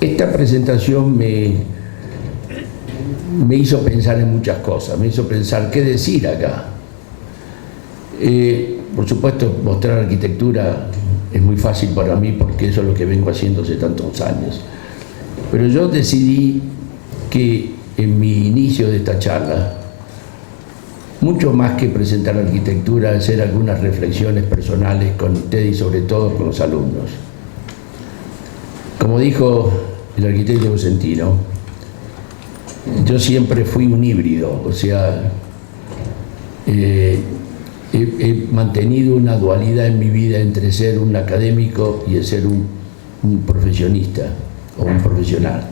Esta presentación me hizo pensar en muchas cosas, me hizo pensar qué decir acá. Por supuesto, mostrar arquitectura es muy fácil para mí porque eso es lo que vengo haciendo hace tantos años. Pero yo decidí que en mi inicio de esta charla, mucho más que presentar arquitectura, hacer algunas reflexiones personales con ustedes y sobre todo con los alumnos. Como dijo el arquitecto Cosentino, yo siempre fui un híbrido, o sea, he mantenido una dualidad en mi vida entre ser un académico y ser un profesionista o un profesional.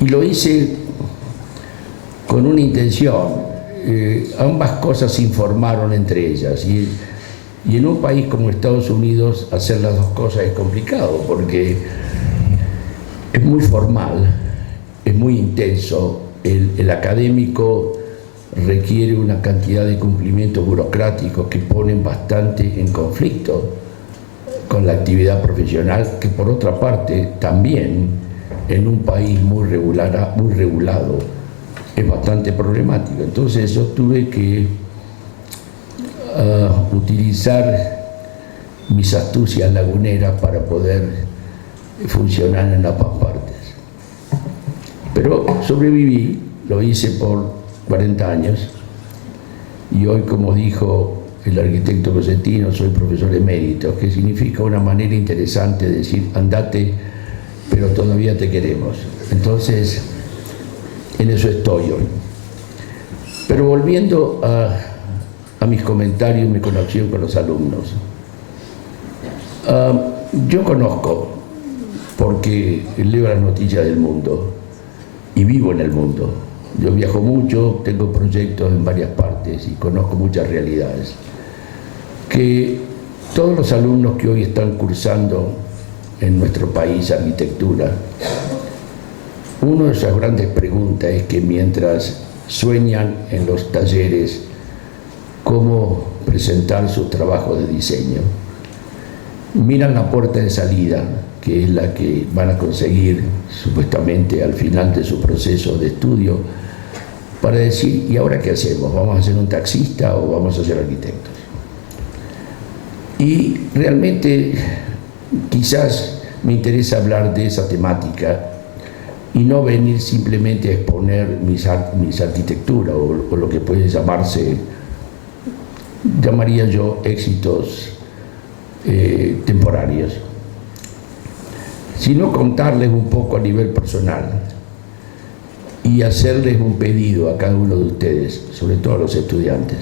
Y lo hice con una intención. Ambas cosas se informaron entre ellas y en un país como Estados Unidos hacer las dos cosas es complicado porque es muy formal, es muy intenso. El académico requiere una cantidad de cumplimientos burocráticos que ponen bastante en conflicto con la actividad profesional, que por otra parte también en un país muy regulado es bastante problemático. Entonces yo tuve que utilizar mis astucias laguneras para poder funcionar en ambas partes. Pero sobreviví, lo hice por 40 años y hoy, como dijo el arquitecto Cosentino, soy profesor emérito, que significa una manera interesante de decir andate, pero todavía te queremos. Entonces, en eso estoy hoy. Pero volviendo a mis comentarios y mi conexión con los alumnos. Yo conozco, porque leo las noticias del mundo y vivo en el mundo. Yo viajo mucho, tengo proyectos en varias partes y conozco muchas realidades. Que todos los alumnos que hoy están cursando en nuestro país arquitectura, una de esas grandes preguntas es que mientras sueñan en los talleres cómo presentar su trabajo de diseño, miran la puerta de salida, que es la que van a conseguir supuestamente al final de su proceso de estudio, para decir, ¿y ahora qué hacemos? ¿Vamos a ser un taxista o vamos a ser arquitectos? Y realmente quizás me interesa hablar de esa temática y no venir simplemente a exponer mis arquitecturas o lo que puede llamaría yo éxitos temporarios, sino contarles un poco a nivel personal y hacerles un pedido a cada uno de ustedes, sobre todo a los estudiantes,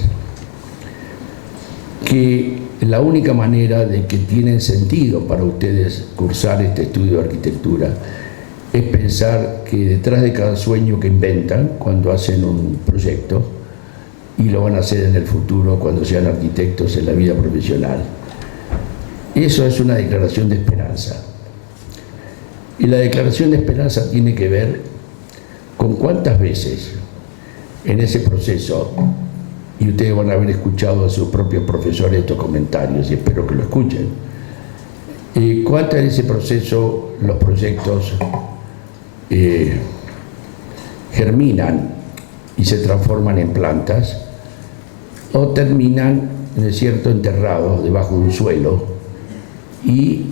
que la única manera de que tienen sentido para ustedes cursar este estudio de arquitectura es pensar que detrás de cada sueño que inventan cuando hacen un proyecto, y lo van a hacer en el futuro cuando sean arquitectos en la vida profesional, eso es una declaración de esperanza. Y la declaración de esperanza tiene que ver con cuántas veces en ese proceso, y ustedes van a haber escuchado a sus propios profesores estos comentarios y espero que lo escuchen, cuántas en ese proceso los proyectos germinan y se transforman en plantas o terminan, ¿no es cierto?, enterrados debajo de un suelo y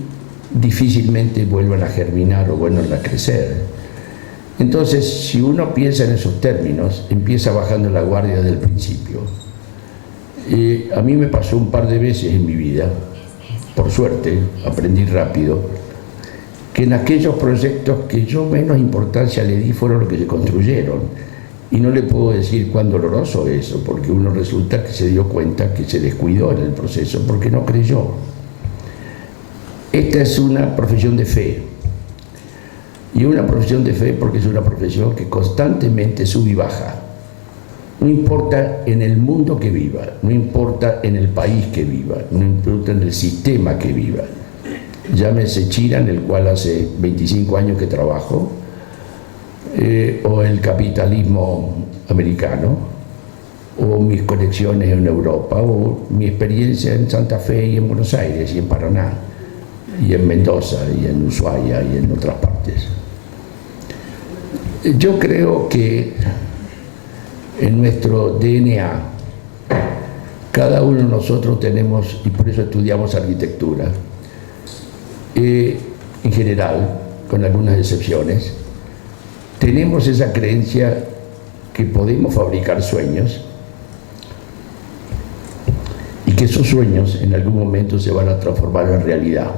difícilmente vuelvan a germinar o vuelvan a crecer. Entonces, si uno piensa en esos términos, empieza bajando la guardia desde el principio. A mí me pasó un par de veces en mi vida, por suerte, aprendí rápido, que en aquellos proyectos que yo menos importancia le di fueron los que se construyeron. Y no le puedo decir cuán doloroso eso, porque uno resulta que se dio cuenta que se descuidó en el proceso porque no creyó. Esta es una profesión de fe. Y una profesión de fe porque es una profesión que constantemente sube y baja. No importa en el mundo que viva, no importa en el país que viva, no importa en el sistema que viva. Llámese China, en el cual hace 25 años que trabajo, o el capitalismo americano, o mis conexiones en Europa, o mi experiencia en Santa Fe y en Buenos Aires y en Paraná. y en Mendoza, y en Ushuaia, y en otras partes. Yo creo que en nuestro DNA, cada uno de nosotros tenemos, y por eso estudiamos arquitectura, en general, con algunas excepciones, tenemos esa creencia que podemos fabricar sueños y que esos sueños en algún momento se van a transformar en realidad.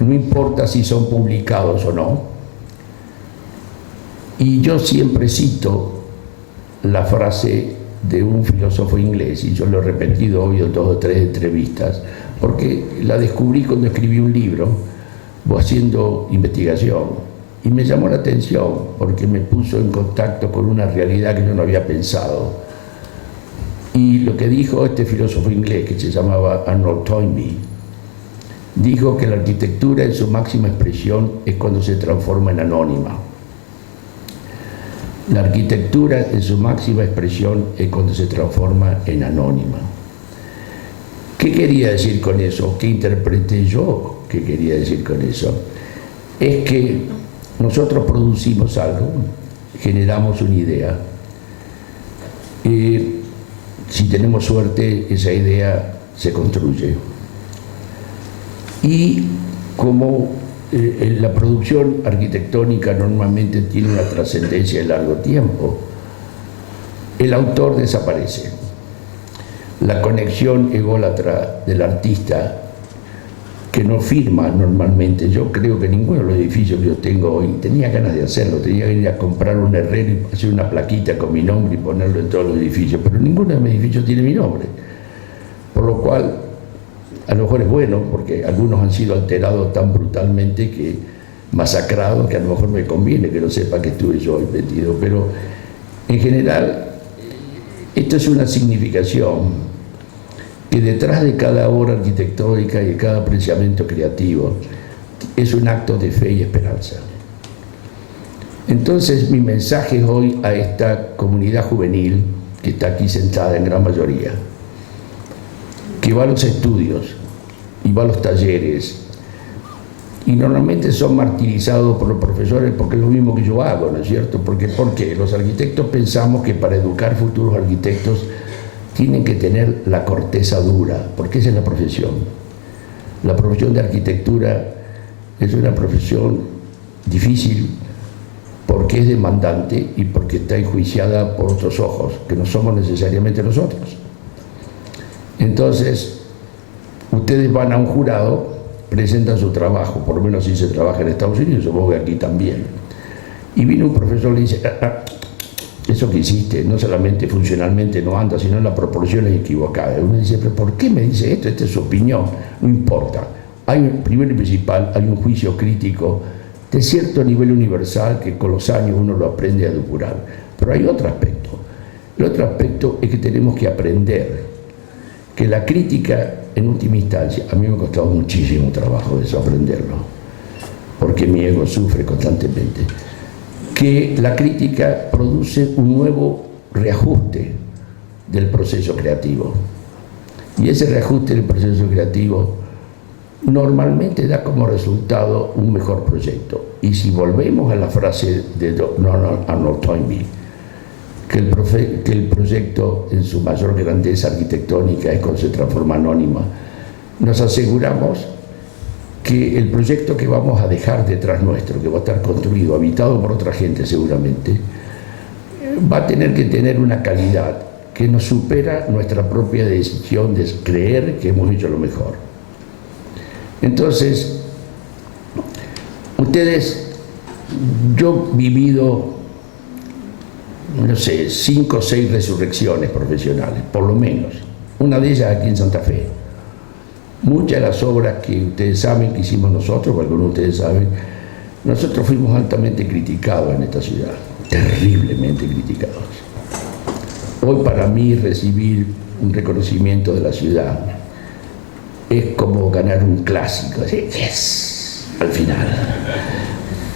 No importa si son publicados o no. Y yo siempre cito la frase de un filósofo inglés, y yo lo he repetido hoy en 2 o 3 entrevistas, porque la descubrí cuando escribí un libro haciendo investigación, y me llamó la atención porque me puso en contacto con una realidad que yo no había pensado. Y lo que dijo este filósofo inglés, que se llamaba Arnold Toynbee, dijo que la arquitectura en su máxima expresión es cuando se transforma en anónima. La arquitectura en su máxima expresión es cuando se transforma en anónima. ¿Qué quería decir con eso? ¿Qué interpreté yo? ¿Qué quería decir con eso? Es que nosotros producimos algo, generamos una idea. Si tenemos suerte, esa idea se construye. Y como la producción arquitectónica normalmente tiene una trascendencia de largo tiempo, el autor desaparece. La conexión ególatra del artista, que no firma normalmente, yo creo que ninguno de los edificios que yo tengo hoy, tenía ganas de hacerlo, tenía que ir a comprar un herrero y hacer una plaquita con mi nombre y ponerlo en todos los edificios, pero ninguno de mis edificios tiene mi nombre, por lo cual a lo mejor es bueno, porque algunos han sido alterados tan brutalmente, que masacrados, que a lo mejor me conviene que no sepa que estuve yo metido, pero en general esto es una significación que detrás de cada obra arquitectónica y de cada apreciamiento creativo es un acto de fe y esperanza. Entonces mi mensaje hoy a esta comunidad juvenil que está aquí sentada en gran mayoría, que va a los estudios y va a los talleres, y normalmente son martirizados por los profesores porque es lo mismo que yo hago, ¿no es cierto? ¿Por qué? Los arquitectos pensamos que para educar futuros arquitectos tienen que tener la corteza dura, porque esa es la profesión. La profesión de arquitectura es una profesión difícil porque es demandante y porque está enjuiciada por otros ojos, que no somos necesariamente nosotros. Entonces, ustedes van a un jurado, presentan su trabajo, por lo menos si se trabaja en Estados Unidos, supongo que aquí también. Y viene un profesor y le dice, eso que hiciste no solamente funcionalmente no anda, sino en la proporción es equivocada. Uno dice, pero ¿por qué me dice esto? Esta es su opinión. No importa. Primero y principal, hay un juicio crítico de cierto nivel universal que con los años uno lo aprende a depurar. Pero hay otro aspecto. El otro aspecto es que tenemos que aprender que la crítica, en última instancia, a mí me ha costado muchísimo trabajo eso, aprenderlo, porque mi ego sufre constantemente, que la crítica produce un nuevo reajuste del proceso creativo. Y ese reajuste del proceso creativo normalmente da como resultado un mejor proyecto. Y si volvemos a la frase de Arnold Toynbee, que el proyecto en su mayor grandeza arquitectónica es cuando se transforma anónima, nos aseguramos que el proyecto que vamos a dejar detrás nuestro, que va a estar construido, habitado por otra gente seguramente, va a tener que tener una calidad que nos supera nuestra propia decisión de creer que hemos hecho lo mejor. Entonces, yo he vivido, no sé, 5 o 6 resurrecciones profesionales, por lo menos. Una de ellas aquí en Santa Fe. Muchas de las obras que ustedes saben que hicimos nosotros, o algunos de ustedes saben, nosotros fuimos altamente criticados en esta ciudad, terriblemente criticados. Hoy para mí recibir un reconocimiento de la ciudad es como ganar un clásico, así, yes, al final,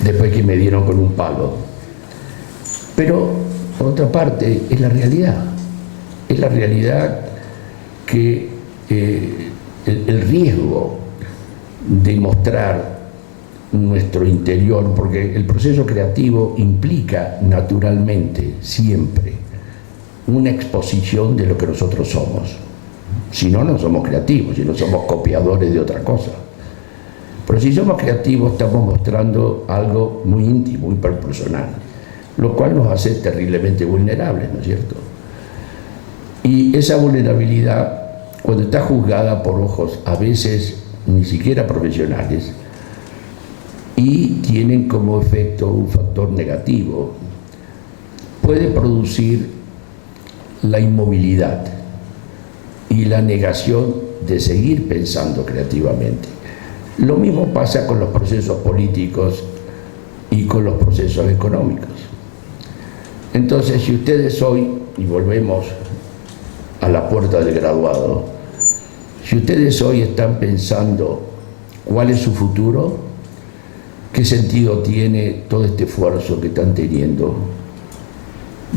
después que me dieron con un palo. Pero, por otra parte, es la realidad que el riesgo de mostrar nuestro interior, porque el proceso creativo implica naturalmente siempre una exposición de lo que nosotros somos. Si no, no somos creativos, si no somos copiadores de otra cosa. Pero si somos creativos, estamos mostrando algo muy íntimo, muy personal, lo cual nos hace terriblemente vulnerables, ¿no es cierto? Y esa vulnerabilidad, cuando está juzgada por ojos a veces ni siquiera profesionales, y tienen como efecto un factor negativo, puede producir la inmovilidad y la negación de seguir pensando creativamente. Lo mismo pasa con los procesos políticos y con los procesos económicos. Entonces, si ustedes hoy, y volvemos a la puerta del graduado, si ustedes hoy están pensando cuál es su futuro, qué sentido tiene todo este esfuerzo que están teniendo,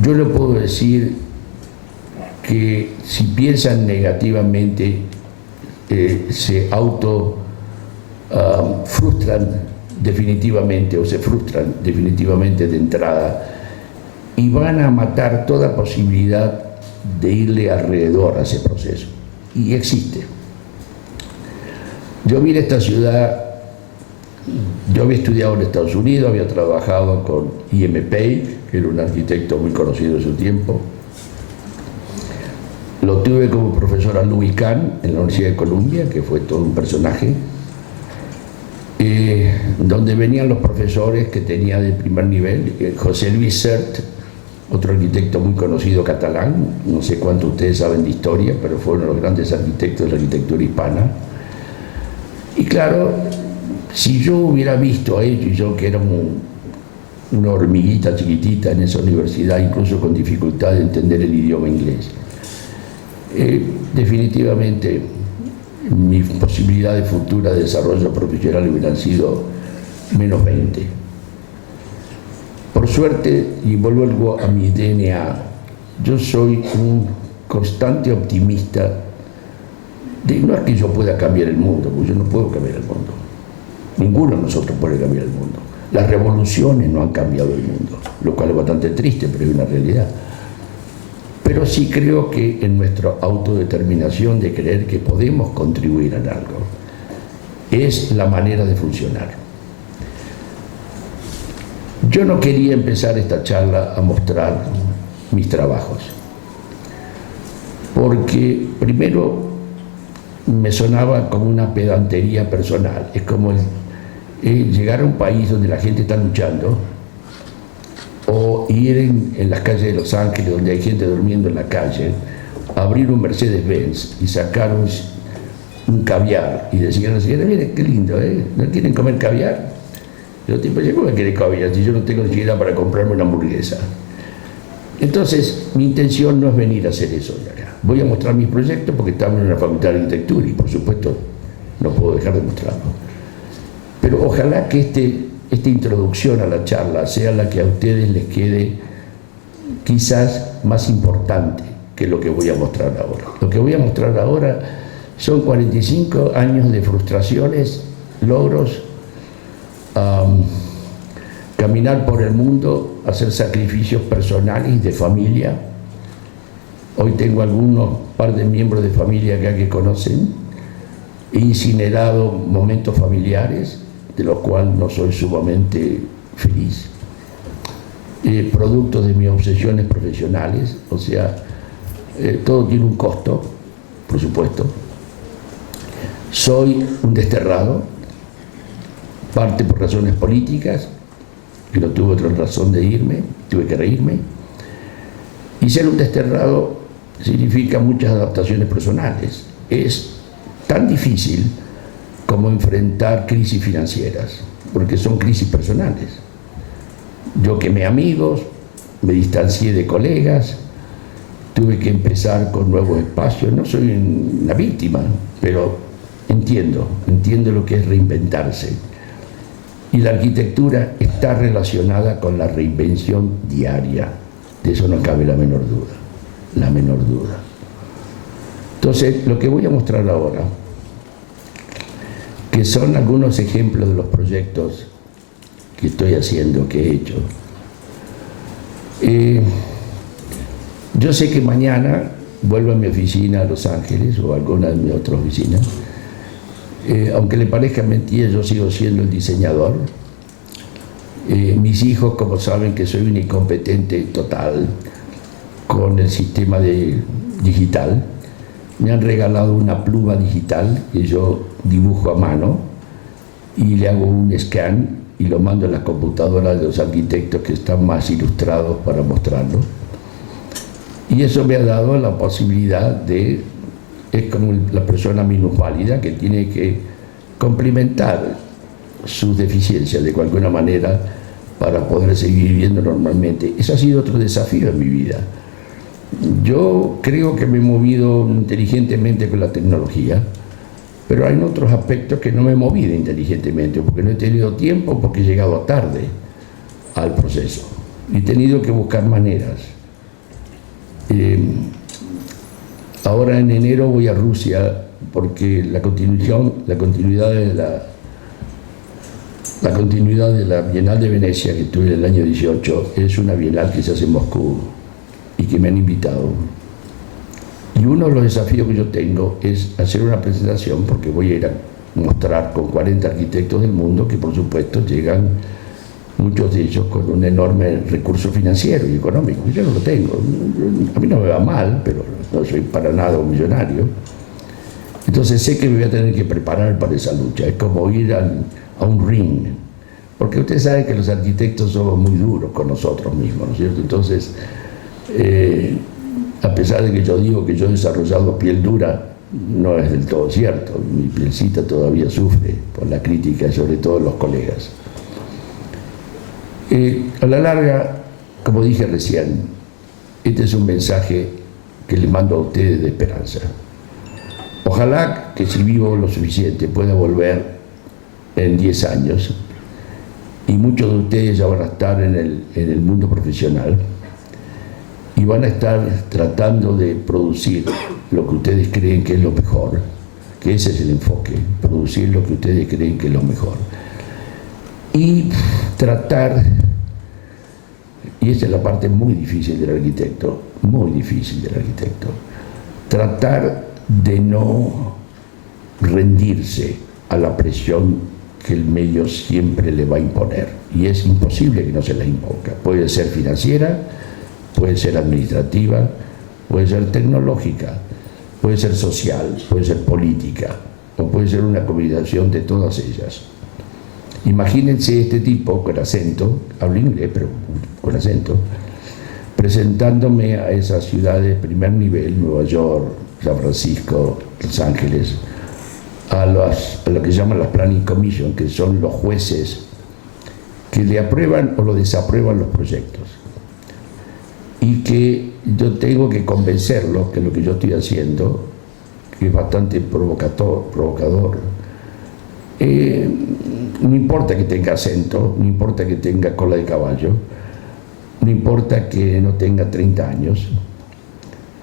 yo le puedo decir que si piensan negativamente, se frustran definitivamente, o se frustran definitivamente de entrada, y van a matar toda posibilidad de irle alrededor a ese proceso. Y existe. Yo vine a esta ciudad, yo había estudiado en Estados Unidos, había trabajado con I.M. Pei, que era un arquitecto muy conocido en su tiempo. Lo tuve como profesor a Louis Kahn en la Universidad de Columbia, que fue todo un personaje, donde venían los profesores que tenía de primer nivel, José Luis Sert, otro arquitecto muy conocido catalán, no sé cuánto ustedes saben de historia, pero fue uno de los grandes arquitectos de la arquitectura hispana. Y claro, si yo hubiera visto a ellos, y yo que era una hormiguita chiquitita en esa universidad, incluso con dificultad de entender el idioma inglés, definitivamente mis posibilidades futuras de desarrollo profesional hubieran sido menos 20. Por suerte, y vuelvo a mi DNA, yo soy un constante optimista. No es que yo pueda cambiar el mundo, porque yo no puedo cambiar el mundo. Ninguno de nosotros puede cambiar el mundo. Las revoluciones no han cambiado el mundo, lo cual es bastante triste, pero es una realidad. Pero sí creo que en nuestra autodeterminación de creer que podemos contribuir en algo, es la manera de funcionar. Yo no quería empezar esta charla a mostrar mis trabajos, porque primero me sonaba como una pedantería personal. Es como llegar a un país donde la gente está luchando, o ir en las calles de Los Ángeles, donde hay gente durmiendo en la calle, abrir un Mercedes-Benz y sacar un caviar y decir a la señora, miren qué lindo, ¿no quieren comer caviar? Y los tipos dicen, ¿cómo quiere caviar si yo no tengo ni siquiera para comprarme una hamburguesa? Entonces, mi intención no es venir a hacer eso acá. Voy a mostrar mis proyectos porque estamos en la Facultad de Arquitectura y, por supuesto, no puedo dejar de mostrarlo. Pero ojalá que esta introducción a la charla sea la que a ustedes les quede quizás más importante que lo que voy a mostrar ahora. Lo que voy a mostrar ahora son 45 años de frustraciones, logros, caminar por el mundo, hacer sacrificios personales y de familia. Hoy tengo algunos par de miembros de familia acá que conocen. He incinerado momentos familiares, de los cuales no soy sumamente feliz. Producto de mis obsesiones profesionales, o sea, todo tiene un costo, por supuesto. Soy un desterrado, parte por razones políticas, que no tuve otra razón de irme, tuve que reírme. Y ser un desterrado significa muchas adaptaciones personales. Es tan difícil como enfrentar crisis financieras, porque son crisis personales. Yo quemé amigos, me distancié de colegas, tuve que empezar con nuevos espacios. No soy una víctima, pero entiendo lo que es reinventarse. Y la arquitectura está relacionada con la reinvención diaria. De eso no cabe la menor duda, la menor duda. Entonces, lo que voy a mostrar ahora que son algunos ejemplos de los proyectos que estoy haciendo, que he hecho. Yo sé que mañana vuelvo a mi oficina a Los Ángeles o a alguna de mis otras oficinas. Aunque le parezca mentira, yo sigo siendo el diseñador. Mis hijos, como saben que soy un incompetente total con el sistema digital, me han regalado una pluma digital que yo dibujo a mano y le hago un scan y lo mando a las computadoras de los arquitectos que están más ilustrados para mostrarlo. Y eso me ha dado la posibilidad de, es como la persona minusválida que tiene que complementar sus deficiencias de alguna manera para poder seguir viviendo normalmente. Ese ha sido otro desafío en mi vida. Yo creo que me he movido inteligentemente con la tecnología, pero hay otros aspectos que no me he movido inteligentemente, porque no he tenido tiempo, porque he llegado tarde al proceso. He tenido que buscar maneras. Ahora en enero voy a Rusia, porque la continuidad de la Bienal de Venecia, que tuve en el año 18, es una bienal que se hace en Moscú y que me han invitado. Y uno de los desafíos que yo tengo es hacer una presentación, porque voy a ir a mostrar con 40 arquitectos del mundo, que por supuesto llegan muchos de ellos con un enorme recurso financiero y económico. Yo no lo tengo. A mí no me va mal, pero no soy para nada un millonario. Entonces sé que me voy a tener que preparar para esa lucha. Es como ir a un ring. Porque usted sabe que los arquitectos somos muy duros con nosotros mismos, ¿no es cierto? Entonces, a pesar de que yo digo que yo he desarrollado piel dura, no es del todo cierto. Mi pielcita todavía sufre por la crítica, sobre todo los colegas. A la larga, como dije recién, este es un mensaje que les mando a ustedes de esperanza. Ojalá que si vivo lo suficiente pueda volver en 10 años y muchos de ustedes ya van a estar en el mundo profesional y van a estar tratando de producir lo que ustedes creen que es lo mejor, que ese es el enfoque, producir lo que ustedes creen que es lo mejor. Y tratar, y esa es la parte muy difícil del arquitecto, tratar de no rendirse a la presión que el medio siempre le va a imponer. Y es imposible que no se la imponga. Puede ser financiera, puede ser administrativa, puede ser tecnológica, puede ser social, puede ser política, o puede ser una combinación de todas ellas. Imagínense este tipo con acento, hablo inglés pero con acento, presentándome a esas ciudades de primer nivel, Nueva York, San Francisco, Los Ángeles, a lo que llaman las Planning Commission, que son los jueces que le aprueban o lo desaprueban los proyectos. Y que yo tengo que convencerlos que lo que yo estoy haciendo, que es bastante provocador, no importa que tenga acento, no importa que tenga cola de caballo, no importa que no tenga 30 años,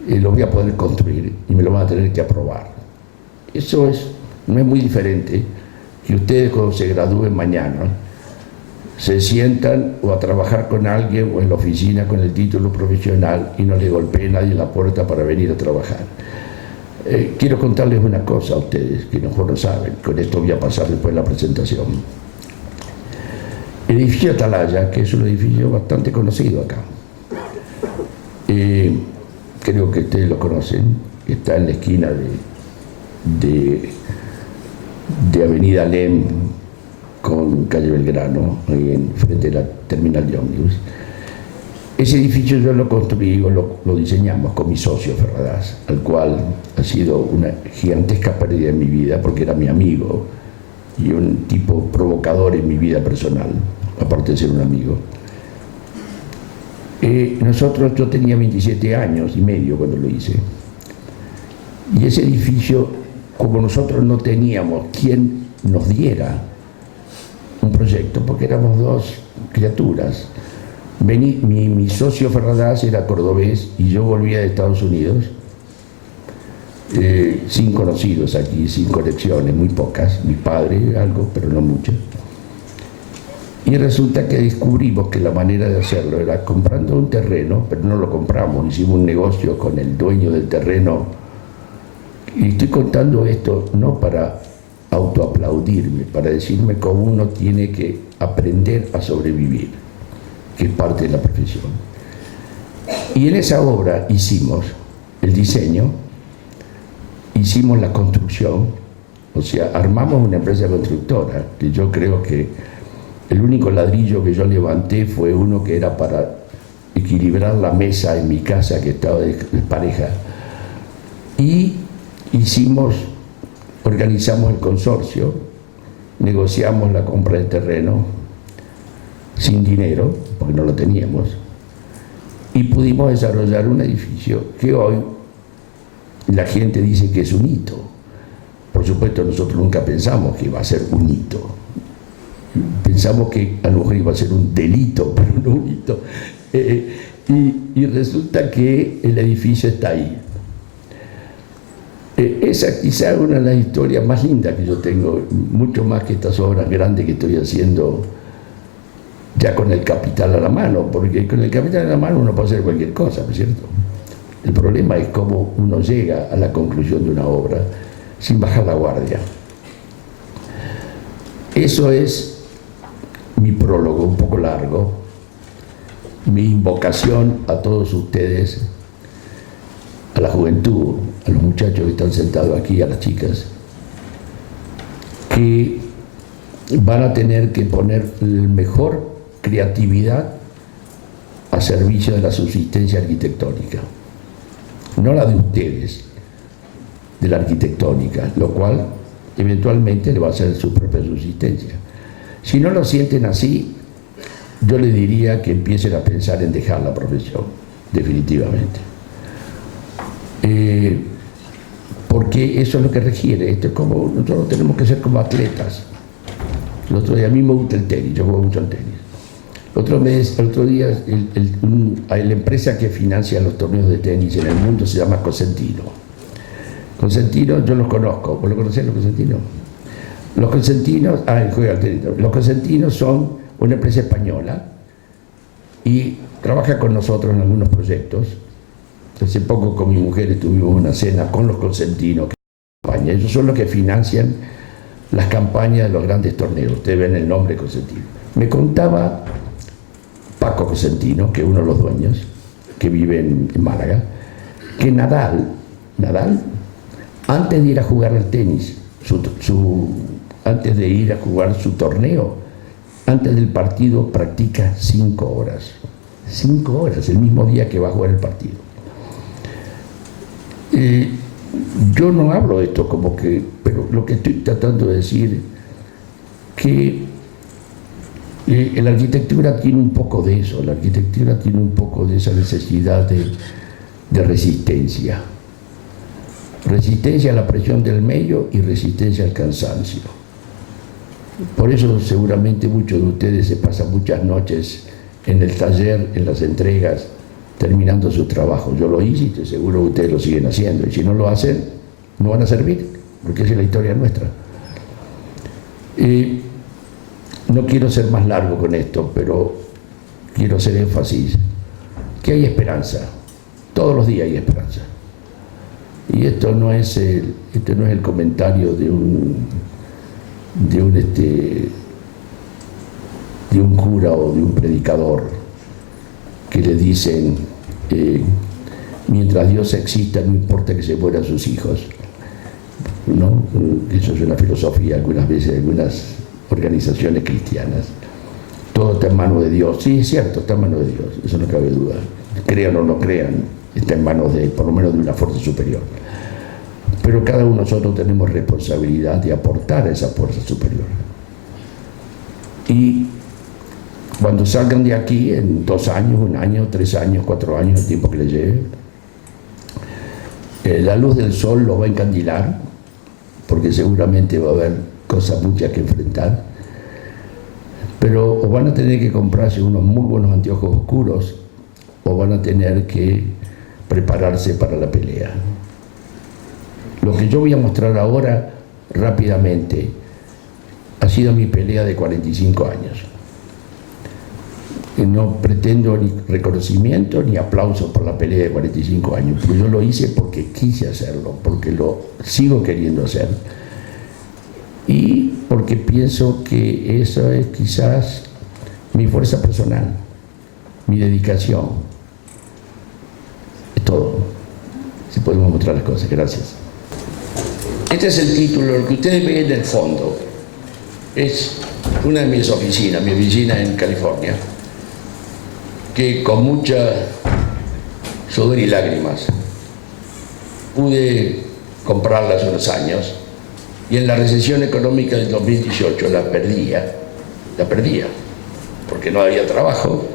lo voy a poder construir y me lo van a tener que aprobar. Eso no es muy diferente que ustedes cuando se gradúen mañana se sientan o a trabajar con alguien o en la oficina con el título profesional y no le golpee nadie en la puerta para venir a trabajar. Quiero contarles una cosa a ustedes que mejor no saben, con esto voy a pasar después de la presentación. El edificio Atalaya, que es un edificio bastante conocido acá, creo que ustedes lo conocen, está en la esquina de Avenida Alem con calle Belgrano, ahí frente de la terminal de ómnibus. Ese edificio yo lo construí, lo diseñamos con mi socio Ferradas, al cual ha sido una gigantesca pérdida en mi vida porque era mi amigo y un tipo provocador en mi vida personal, aparte de ser un amigo. Yo tenía 27 años y medio cuando lo hice. Y ese edificio, como nosotros no teníamos quien nos diera un proyecto, porque éramos dos criaturas. Mi socio Ferradas era cordobés y yo volvía de Estados Unidos. sin conocidos aquí, sin conexiones, muy pocas, mi padre algo, pero no muchas. Y resulta que descubrimos que la manera de hacerlo era comprando un terreno, pero no lo compramos, hicimos un negocio con el dueño del terreno. Y estoy contando esto no para autoaplaudirme, para decirme cómo uno tiene que aprender a sobrevivir, que es parte de la profesión. Y en esa obra hicimos el diseño, hicimos la construcción, o sea, armamos una empresa constructora, que yo creo que el único ladrillo que yo levanté fue uno que era para equilibrar la mesa en mi casa, que estaba de pareja. Y organizamos el consorcio, negociamos la compra del terreno sin dinero, porque no lo teníamos, y pudimos desarrollar un edificio que hoy la gente dice que es un hito. Por supuesto, nosotros nunca pensamos que iba a ser un hito. Pensamos que a lo mejor iba a ser un delito, pero no un hito. Y resulta que el edificio está ahí. Esa quizá es una de las historias más lindas que yo tengo, mucho más que estas obras grandes que estoy haciendo ya con el capital a la mano, porque con el capital a la mano uno puede hacer cualquier cosa, ¿no es cierto? El problema es cómo uno llega a la conclusión de una obra sin bajar la guardia. Eso es mi prólogo, un poco largo, mi invocación a todos ustedes, a la juventud, a los muchachos que están sentados aquí, a las chicas, que van a tener que poner la mejor creatividad a servicio de la subsistencia arquitectónica, no la de ustedes, de la arquitectónica, lo cual eventualmente le va a hacer su propia subsistencia. Si no lo sienten así, yo les diría que empiecen a pensar en dejar la profesión, definitivamente. Porque eso es lo que requiere. Esto es como, nosotros tenemos que ser como atletas. El otro día, a mí me gusta el tenis, yo juego mucho al tenis. El otro día, la empresa que financia los torneos de tenis en el mundo se llama Cosentino. Cosentino, yo los conozco. ¿Vos lo conocés, los Cosentinos? Los Cosentinos, juega al tenis. Los Cosentinos son una empresa española y trabaja con nosotros en algunos proyectos. Hace poco con mi mujer tuvimos una cena con los Cosentinos. Ellos son los que financian las campañas de los grandes torneos. Ustedes ven el nombre Cosentino. Me contaba Paco Cosentino, que es uno de los dueños, que vive en Málaga, que Nadal, antes de ir a jugar al tenis, antes de ir a jugar su torneo, antes del partido practica 5 horas. 5 horas, el mismo día que va a jugar el partido. Yo no hablo de esto como que, pero lo que estoy tratando de decir que la arquitectura tiene un poco de eso, la arquitectura tiene un poco de esa necesidad de resistencia. Resistencia a la presión del medio y resistencia al cansancio. Por eso seguramente muchos de ustedes se pasan muchas noches en el taller, en las entregas, terminando su trabajo. Yo lo hice y estoy seguro que ustedes lo siguen haciendo. Y si no lo hacen, no van a servir, porque esa es la historia nuestra. No quiero ser más largo con esto, pero quiero hacer énfasis que hay esperanza. Todos los días hay esperanza. Y esto no es el comentario de un cura o de un predicador que le dicen mientras Dios exista no importa que se mueran sus hijos, ¿no? Eso es una filosofía algunas veces de algunas organizaciones cristianas. Todo está en manos de Dios. Sí, es cierto, está en manos de Dios, eso no cabe duda. Crean o no crean, está en manos de, por lo menos, de una fuerza superior. Pero cada uno de nosotros tenemos responsabilidad de aportar a esa fuerza superior. Y cuando salgan de aquí, en 2 años, 1 año, 3 años, 4 años, el tiempo que les lleve, la luz del sol lo va a encandilar, porque seguramente va a haber cosas muchas que enfrentar, pero o van a tener que comprarse unos muy buenos anteojos oscuros, o van a tener que prepararse para la pelea. Lo que yo voy a mostrar ahora rápidamente ha sido mi pelea de 45 años. No pretendo ni reconocimiento ni aplauso por la pelea de 45 años, porque yo lo hice porque quise hacerlo, porque lo sigo queriendo hacer y porque pienso que eso es quizás mi fuerza personal, mi dedicación. Es todo. Si podemos mostrar las cosas. Gracias. Este es el título. Lo que ustedes ven en el fondo es una de mis oficinas, mi oficina en California, que con mucha sudor y lágrimas pude comprarla hace unos años, y en la recesión económica del 2018 la perdía, porque no había trabajo.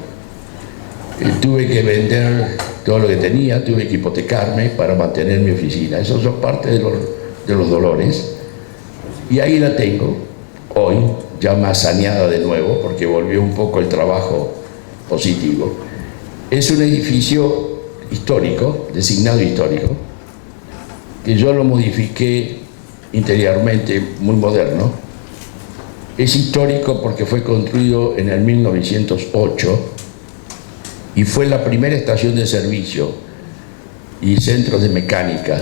Tuve que vender todo lo que tenía, tuve que hipotecarme para mantener mi oficina. Esos son parte de los dolores, y ahí la tengo hoy, ya más saneada de nuevo, porque volvió un poco el trabajo positivo. Es un edificio histórico, designado histórico, que yo lo modifiqué interiormente, muy moderno. Es histórico porque fue construido en el 1908 y fue la primera estación de servicio y centro de mecánica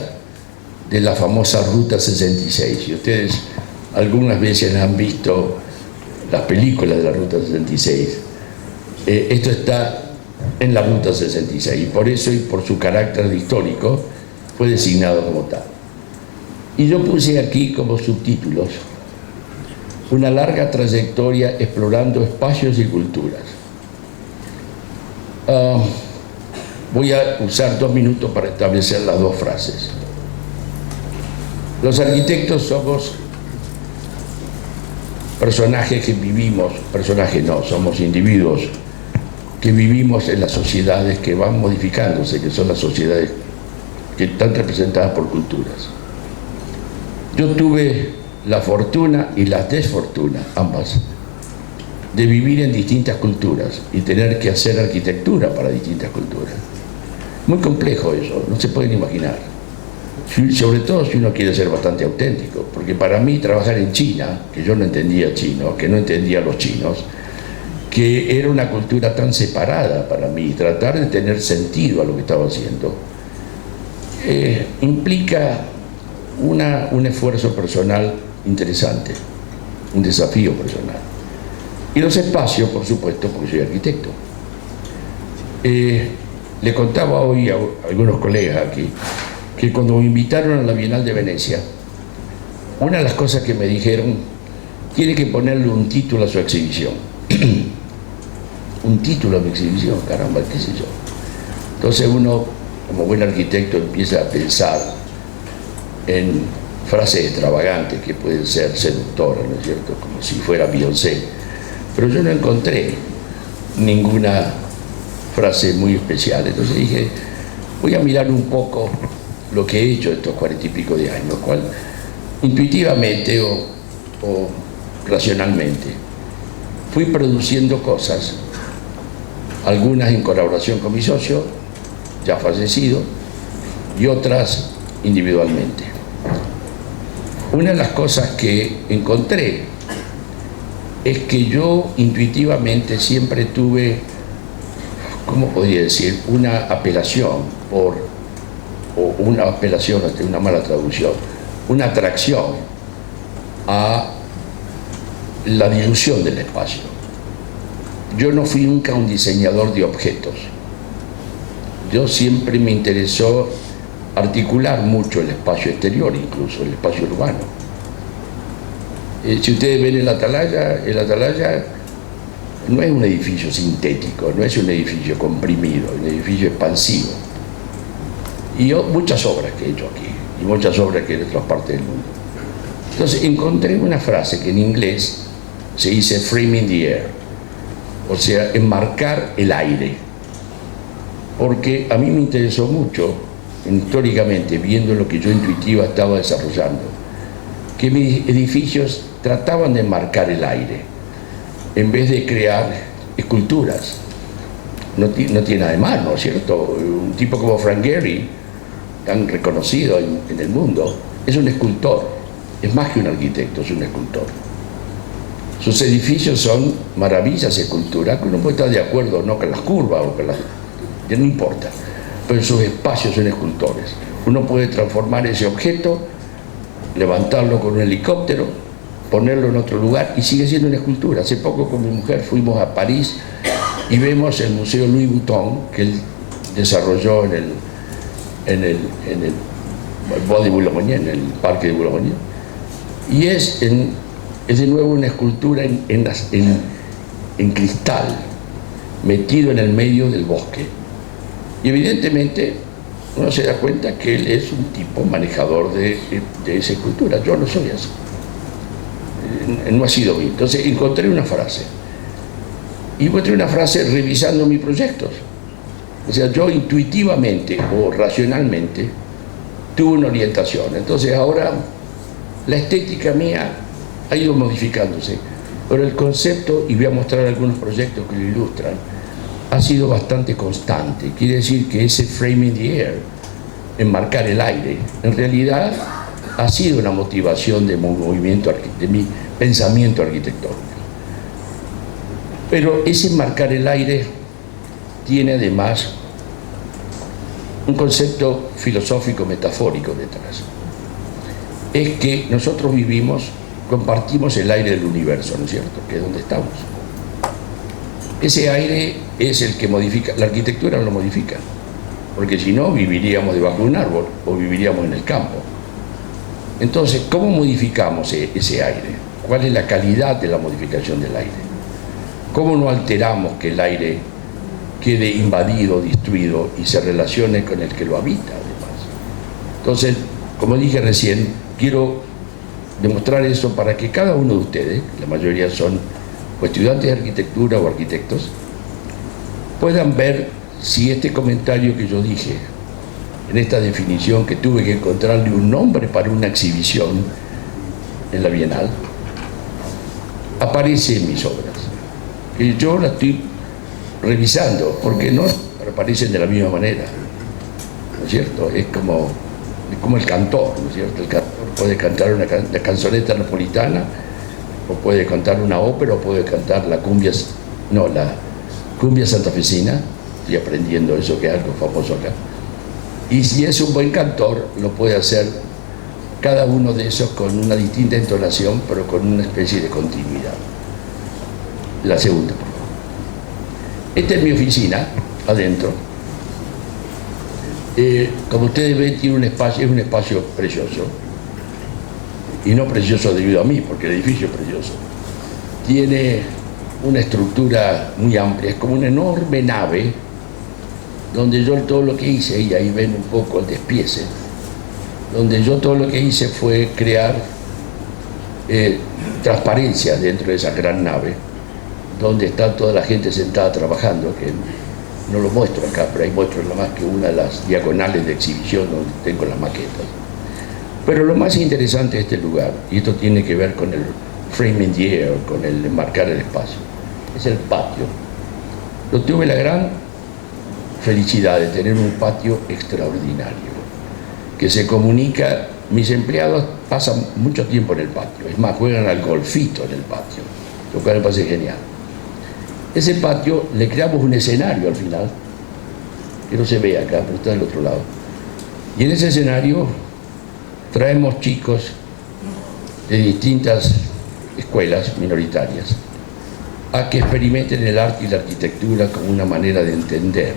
de la famosa Ruta 66. Y ustedes algunas veces han visto las películas de la Ruta 66. Esto está en la Ruta 66 y por eso y por su carácter histórico fue designado como tal. Y yo puse aquí como subtítulos: una larga trayectoria explorando espacios y culturas. Voy a usar 2 minutos para establecer las dos frases. Los arquitectos somos personajes que vivimos, personajes no, somos individuos que vivimos en las sociedades que van modificándose, que son las sociedades que están representadas por culturas. Yo tuve la fortuna y la desfortuna, ambas, de vivir en distintas culturas y tener que hacer arquitectura para distintas culturas. Muy complejo eso, no se pueden imaginar. Sobre todo si uno quiere ser bastante auténtico, porque para mí trabajar en China, que yo no entendía chino, que no entendía a los chinos, que era una cultura tan separada para mí, tratar de tener sentido a lo que estaba haciendo, implica un esfuerzo personal interesante, un desafío personal. Y los espacios, por supuesto, porque soy arquitecto. Le contaba hoy a algunos colegas aquí que cuando me invitaron a la Bienal de Venecia, una de las cosas que me dijeron: tiene que ponerle un título a su exhibición. Un título a mi exhibición, caramba, qué sé yo. Entonces uno, como buen arquitecto, empieza a pensar en frases extravagantes que pueden ser seductoras, ¿no es cierto? Como si fuera Beyoncé. Pero yo no encontré ninguna frase muy especial. Entonces dije, voy a mirar un poco lo que he hecho estos 40 y pico de años, lo cual intuitivamente o racionalmente fui produciendo cosas, algunas en colaboración con mi socio, ya fallecido, y otras individualmente. Una de las cosas que encontré es que yo intuitivamente siempre tuve, ¿cómo podría decir?, una apelación por, o una apelación, una mala traducción, una atracción a la dilución del espacio. Yo no fui nunca un diseñador de objetos. Yo siempre me interesó articular mucho el espacio exterior, incluso el espacio urbano. Si ustedes ven el Atalaya no es un edificio sintético, no es un edificio comprimido, es un edificio expansivo. Y yo, muchas obras que he hecho aquí, y muchas obras que he hecho en otras partes del mundo. Entonces encontré una frase que en inglés se dice framing the air, o sea, enmarcar el aire. Porque a mí me interesó mucho, históricamente, viendo lo que yo intuitiva estaba desarrollando, que mis edificios trataban de enmarcar el aire, en vez de crear esculturas. No tiene nada de mal, ¿no es cierto? Un tipo como Frank Gehry, tan reconocido en el mundo, es un escultor, es más que un arquitecto, es un escultor. Sus edificios son maravillas esculturas, que uno puede estar de acuerdo no con las curvas o con las... ya no importa, pero sus espacios son escultores. Uno puede transformar ese objeto, levantarlo con un helicóptero, ponerlo en otro lugar y sigue siendo una escultura. Hace poco con mi mujer fuimos a París y vemos el Museo Louis Vuitton que él desarrolló en el Bois de Boulogne, en el Parque de Boulogne, y es de nuevo una escultura en cristal, metido en el medio del bosque. Y evidentemente uno se da cuenta que él es un tipo manejador de esa escultura. Yo no soy así. No ha sido mío. Entonces encontré una frase revisando mis proyectos. O sea, yo intuitivamente o racionalmente tuve una orientación. Entonces ahora la estética mía ha ido modificándose, pero el concepto, y voy a mostrar algunos proyectos que lo ilustran, ha sido bastante constante. Quiere decir que ese framing the air, enmarcar el aire, en realidad ha sido una motivación de mi pensamiento arquitectónico. Pero ese enmarcar el aire tiene además un concepto filosófico metafórico detrás. Es que nosotros compartimos el aire del universo, ¿no es cierto?, que es donde estamos. Ese aire es el que modifica, la arquitectura lo modifica, porque si no viviríamos debajo de un árbol o viviríamos en el campo. Entonces, ¿cómo modificamos ese aire? ¿Cuál es la calidad de la modificación del aire? ¿Cómo no alteramos que el aire quede invadido, destruido y se relacione con el que lo habita además? Entonces, como dije recién, quiero demostrar eso para que cada uno de ustedes, la mayoría son o estudiantes de arquitectura o arquitectos, puedan ver si este comentario que yo dije, en esta definición que tuve que encontrarle un nombre para una exhibición en la Bienal, aparece en mis obras. Y yo la estoy revisando, porque no aparecen de la misma manera, ¿no es cierto? Es como el cantor, ¿no es cierto? El cantor puede cantar una canzoneta napolitana, o puede cantar una ópera, o puede cantar la cumbia santafesina. Estoy aprendiendo eso, que es algo famoso acá. Y si es un buen cantor, lo puede hacer cada uno de esos con una distinta entonación, pero con una especie de continuidad. La segunda, por favor. Esta es mi oficina, adentro. Como ustedes ven, tiene es un espacio precioso. Y no precioso debido a mí, porque el edificio es precioso. Tiene una estructura muy amplia, es como una enorme nave, donde yo todo lo que hice, y ahí ven un poco el despiece, donde yo todo lo que hice fue crear transparencia dentro de esa gran nave, donde está toda la gente sentada trabajando, que no lo muestro acá, pero ahí muestro nada más que una de las diagonales de exhibición donde tengo las maquetas. Pero lo más interesante de este lugar, y esto tiene que ver con el framing the air, con el enmarcar el espacio, es el patio. Yo tuve la gran felicidad de tener un patio extraordinario, que se comunica. Mis empleados pasan mucho tiempo en el patio, es más, juegan al golfito en el patio, lo cual me parece genial. Ese patio le creamos un escenario al final, que no se ve acá, pero está del otro lado. Y en ese escenario traemos chicos de distintas escuelas minoritarias a que experimenten el arte y la arquitectura como una manera de entender,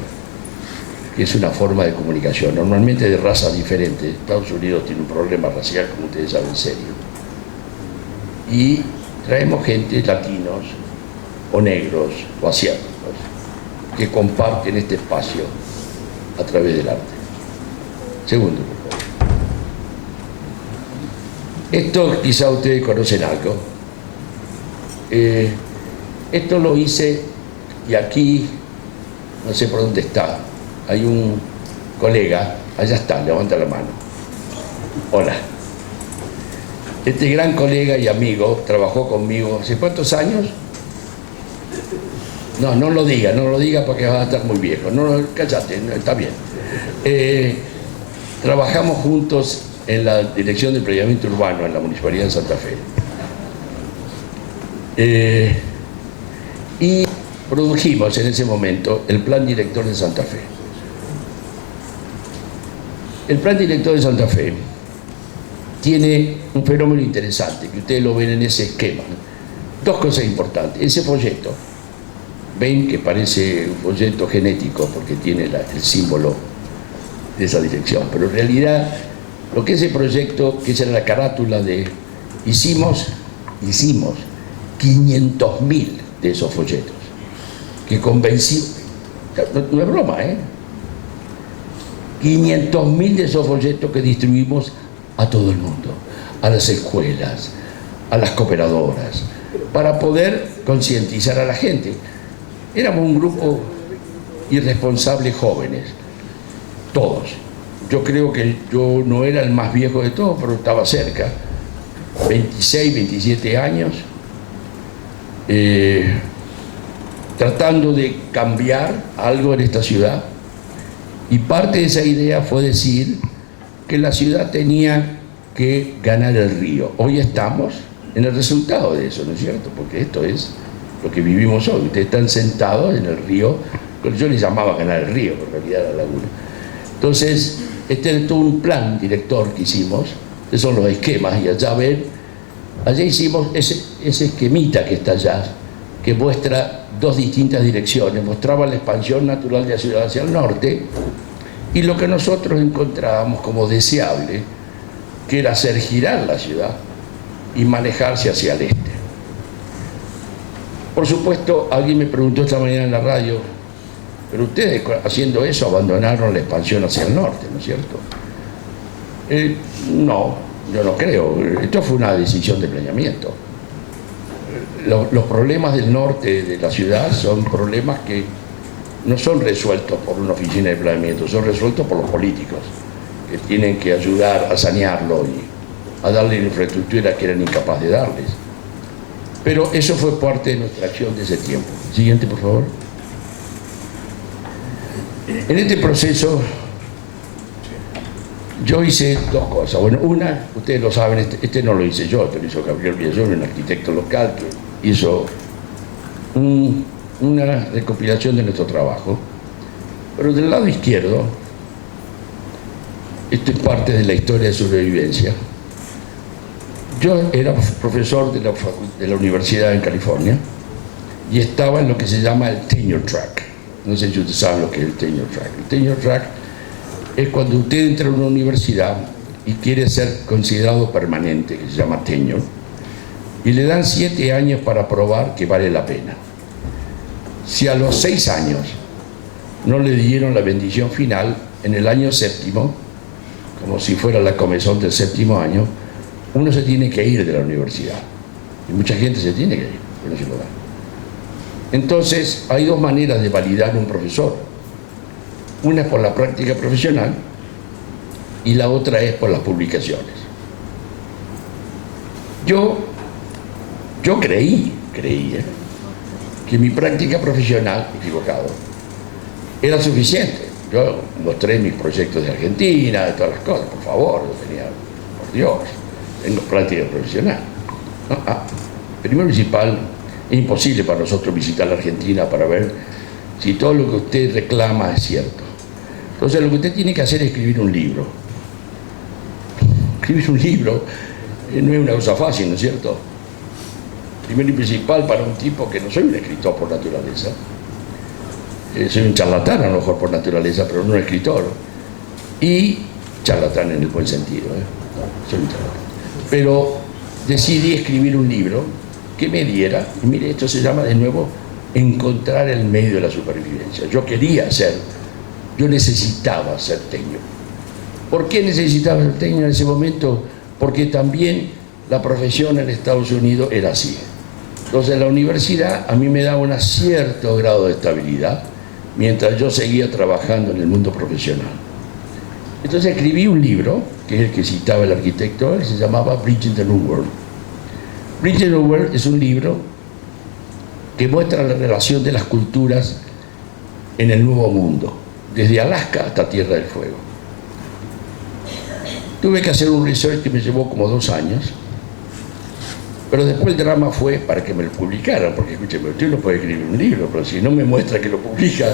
que es una forma de comunicación, normalmente de razas diferentes. Estados Unidos tiene un problema racial, como ustedes saben, serio. Y traemos gente, latinos, o negros, o asiáticos, que comparten este espacio a través del arte. Segundo, por favor. Esto quizá ustedes conocen algo. Esto lo hice, y aquí, no sé por dónde está, hay un colega, allá está, levanta la mano. Hola. Este gran colega y amigo trabajó conmigo, ¿hace cuántos años? No lo diga porque vas a estar muy viejo. No, cállate, no, está bien. Trabajamos juntos en la Dirección de Planeamiento Urbano en la Municipalidad de Santa Fe. Y produjimos en ese momento el Plan Director de Santa Fe. El Plan Director de Santa Fe tiene un fenómeno interesante, que ustedes lo ven en ese esquema. Dos cosas importantes. Ese folleto, ven que parece un folleto genético porque tiene el símbolo de esa dirección, pero en realidad lo que ese proyecto, que era la carátula de... Hicimos 500.000 de esos folletos, que convencí... No es broma, 500.000 de esos folletos que distribuimos a todo el mundo, a las escuelas, a las cooperadoras, para poder concientizar a la gente. Éramos un grupo irresponsables jóvenes, todos. Yo creo que yo no era el más viejo de todos, pero estaba cerca. 26, 27 años, tratando de cambiar algo en esta ciudad. Y parte de esa idea fue decir que la ciudad tenía que ganar el río. Hoy estamos en el resultado de eso, ¿no es cierto? Porque esto es lo que vivimos hoy. Ustedes están sentados en el río, yo les llamaba ganar el río, pero en realidad la laguna. Entonces, este es todo un plan director que hicimos, que son los esquemas, y allá ven, allá hicimos ese esquemita que está allá, que muestra dos distintas direcciones. Mostraba la expansión natural de la ciudad hacia el norte y lo que nosotros encontrábamos como deseable, que era hacer girar la ciudad y manejarse hacia el este. Por supuesto, alguien me preguntó esta mañana en la radio, pero ustedes haciendo eso abandonaron la expansión hacia el norte, ¿no es cierto? No, yo no creo. Esto fue una decisión de planeamiento. Los problemas del norte de la ciudad son problemas que no son resueltos por una oficina de planeamiento, son resueltos por los políticos, que tienen que ayudar a sanearlo y a darle la infraestructura que eran incapaces de darles. Pero eso fue parte de nuestra acción de ese tiempo. Siguiente, por favor. En este proceso yo hice dos cosas. Bueno, una, ustedes lo saben, este no lo hice yo, este lo hizo Gabriel Villazón, un arquitecto local que hizo una recopilación de nuestro trabajo. Pero del lado izquierdo, esto es parte de la historia de sobrevivencia. Yo era profesor de la universidad en California y estaba en lo que se llama el tenure track. No sé si ustedes saben lo que es el tenure track. El tenure track es cuando usted entra a una universidad y quiere ser considerado permanente, que se llama tenure, y le dan 7 años para probar que vale la pena. Si a los 6 años no le dieron la bendición final, en el año séptimo, como si fuera la comezón del séptimo año, uno se tiene que ir de la universidad. Y mucha gente se tiene que ir, pero no se lo dan. Entonces, hay dos maneras de validar un profesor. Una es por la práctica profesional y la otra es por las publicaciones. Yo creí que mi práctica profesional, equivocado, era suficiente. Yo mostré mis proyectos de Argentina, de todas las cosas, por favor, yo tenía, por Dios, tengo práctica profesional. Primero principal, es imposible para nosotros visitar la Argentina para ver si todo lo que usted reclama es cierto. Entonces lo que usted tiene que hacer es escribir un libro. Escribir un libro no es una cosa fácil, ¿no es cierto? Primero y principal para un tipo que no soy un escritor por naturaleza. Soy un charlatán a lo mejor por naturaleza, pero no un escritor. Y charlatán en el buen sentido, soy un charlatán. Pero decidí escribir un libro que me diera, y mire, esto se llama de nuevo encontrar el medio de la supervivencia. Yo necesitaba ser tenure. ¿Por qué necesitaba ser tenure en ese momento? Porque también la profesión en Estados Unidos era así. Entonces la universidad a mí me daba un cierto grado de estabilidad mientras yo seguía trabajando en el mundo profesional. Entonces escribí un libro, que es el que citaba el arquitecto, que se llamaba Bridging the New World. Bridging the New World es un libro que muestra la relación de las culturas en el Nuevo Mundo, desde Alaska hasta Tierra del Fuego. Tuve que hacer un research que me llevó como 2 años, pero después el drama fue para que me lo publicaran, porque escúcheme, usted no puede escribir un libro, pero si no me muestra que lo publica,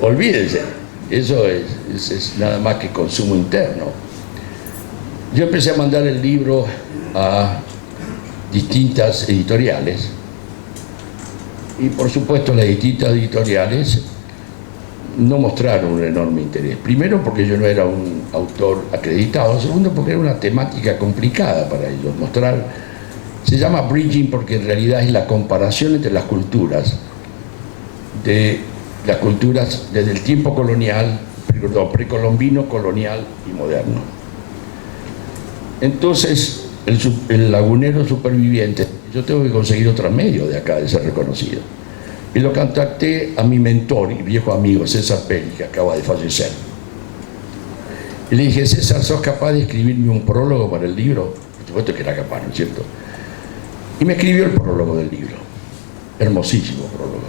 olvídense, eso es nada más que consumo interno. Yo empecé a mandar el libro a distintas editoriales, y por supuesto las distintas editoriales no mostraron un enorme interés. Primero porque yo no era un autor acreditado, segundo porque era una temática complicada para ellos. Se llama bridging porque en realidad es la comparación entre las culturas, desde el tiempo colonial, precolombino, colonial y moderno. Entonces, el lagunero superviviente, yo tengo que conseguir otro medio de acá, de ser reconocido. Y lo contacté a mi mentor y viejo amigo, César Pérez, que acaba de fallecer. Y le dije, César, ¿sos capaz de escribirme un prólogo para el libro? Por supuesto que era capaz, ¿no es cierto? Y me escribió el prólogo del libro. Hermosísimo prólogo.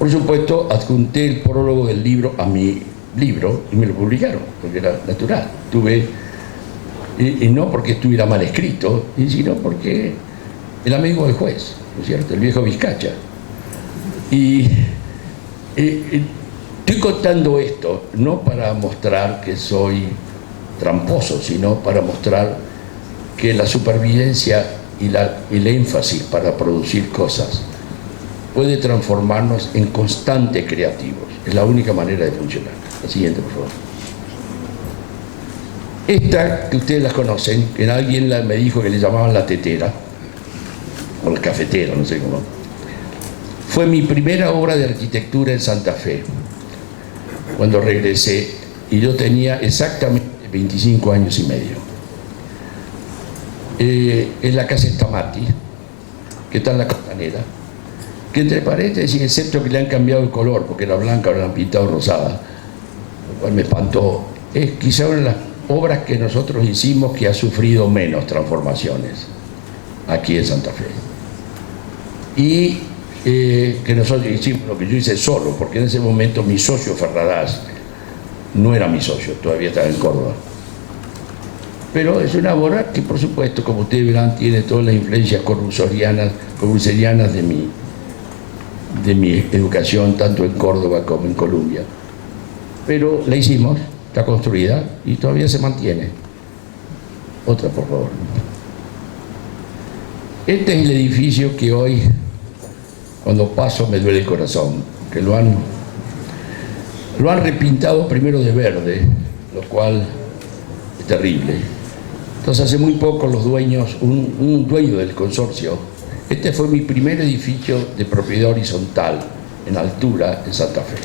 Por supuesto, adjunté el prólogo del libro a mi libro y me lo publicaron, porque era natural. Y no porque estuviera mal escrito, sino porque el amigo del juez, ¿no es cierto? El viejo Vizcacha. Y estoy contando esto no para mostrar que soy tramposo, sino para mostrar que la supervivencia y el énfasis para producir cosas puede transformarnos en constantes creativos. Es la única manera de funcionar. La siguiente, por favor. Esta, que ustedes la conocen, que alguien me dijo que le llamaban la tetera, o la cafetera, no sé cómo. Fue mi primera obra de arquitectura en Santa Fe, cuando regresé, y yo tenía exactamente 25 años y medio. Es la casa Estamati, que está en la Costanera, que entre paréntesis, excepto que le han cambiado el color, porque era blanca, ahora la han pintado rosada, lo cual me espantó. Es quizá una de las obras que nosotros hicimos que ha sufrido menos transformaciones aquí en Santa Fe. Y que nosotros hicimos lo que yo hice solo, porque en ese momento mi socio Ferradas no era mi socio, todavía estaba en Córdoba. Pero es una obra que, por supuesto, como ustedes verán, tiene todas las influencias corbuserianas de mi educación, tanto en Córdoba como en Colombia. Pero la hicimos, está construida y todavía se mantiene. Otra, por favor. Este es el edificio que hoy, cuando paso, me duele el corazón, que lo han repintado primero de verde, lo cual es terrible. Entonces hace muy poco los dueños, un dueño del consorcio, este fue mi primer edificio de propiedad horizontal, en altura, en Santa Fe.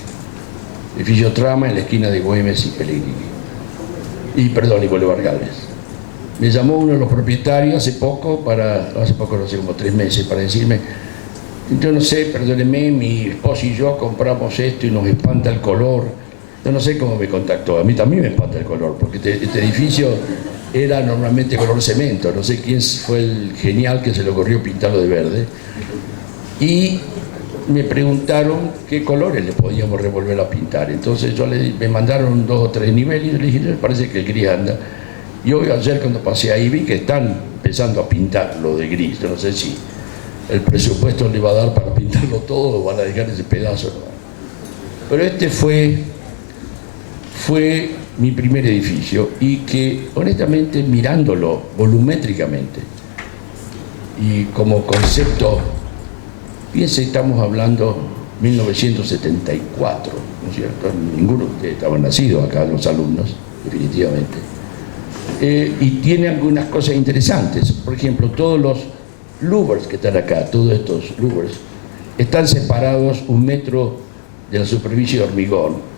Edificio Trama, en la esquina de Güemes y Pellegrini. Y Bolívar Gálvez. Me llamó uno de los propietarios hace poco, no sé, como 3 meses, para decirme, yo no sé, perdóneme, mi esposo y yo compramos esto y nos espanta el color. Yo no sé cómo me contactó, a mí también me espanta el color, porque este edificio era normalmente color cemento, no sé quién fue el genial que se le ocurrió pintarlo de verde. Y me preguntaron qué colores le podíamos revolver a pintar. Entonces me mandaron 2 o 3 niveles y yo le dije, me parece que el gris anda. Y hoy ayer cuando pasé ahí vi que están empezando a pintarlo de gris. Yo no sé si el presupuesto le va a dar para pintarlo todo o van a dejar ese pedazo. Pero este fue mi primer edificio y que honestamente mirándolo volumétricamente y como concepto, piense, estamos hablando 1974, ¿no es cierto? Ninguno de ustedes estaba nacido acá, los alumnos, definitivamente. Y tiene algunas cosas interesantes. Por ejemplo, todos los louvers que están acá, todos estos louvers, están separados 1 metro de la superficie de hormigón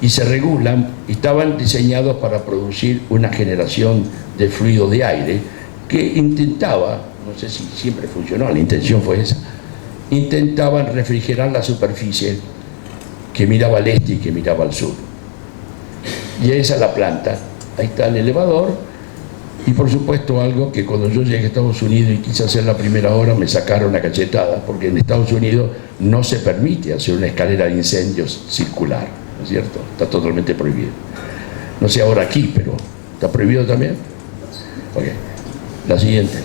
y se regulan, y estaban diseñados para producir una generación de fluido de aire que intentaba, no sé si siempre funcionó, la intención fue esa, intentaban refrigerar la superficie que miraba al este y que miraba al sur. Y esa es la planta, ahí está el elevador, y por supuesto algo que cuando yo llegué a Estados Unidos y quise hacer la primera obra me sacaron una cachetada, porque en Estados Unidos no se permite hacer una escalera de incendios circular, ¿no es cierto? Está totalmente prohibido. No sé ahora aquí, pero ¿está prohibido también? Ok. La siguiente.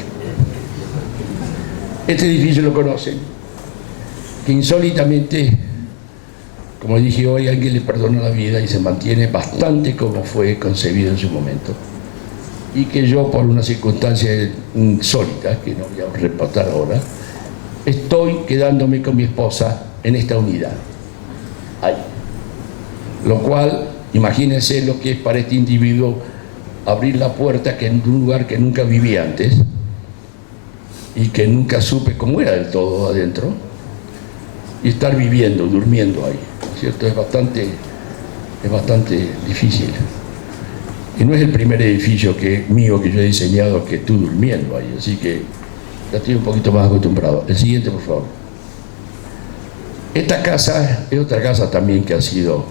Este edificio lo conocen, que insólitamente, como dije hoy, alguien le perdonó la vida y se mantiene bastante como fue concebido en su momento. Y que yo, por una circunstancia insólita, que no voy a reportar ahora, estoy quedándome con mi esposa en esta unidad. Ahí. Lo cual, imagínense lo que es para este individuo abrir la puerta que en un lugar que nunca viví antes y que nunca supe cómo era del todo adentro, y estar viviendo, durmiendo ahí, ¿cierto? Es bastante difícil. Y no es el primer edificio mío que yo he diseñado que estoy durmiendo ahí, así que ya estoy un poquito más acostumbrado. El siguiente, por favor. Esta casa es otra casa también que ha sido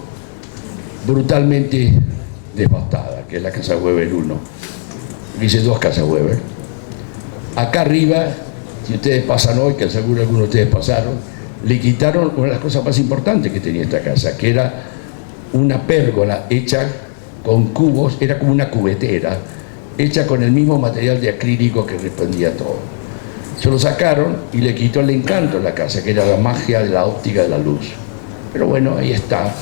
brutalmente devastada, que es la Casa Weber 1. Hice 2 casas Weber. Acá arriba, si ustedes pasan hoy, que seguro algunos de ustedes pasaron, le quitaron una de las cosas más importantes que tenía esta casa, que era una pérgola hecha con cubos, era como una cubetera, hecha con el mismo material de acrílico que respondía a todo. Se lo sacaron y le quitó el encanto a la casa, que era la magia de la óptica de la luz. Pero bueno, ahí está.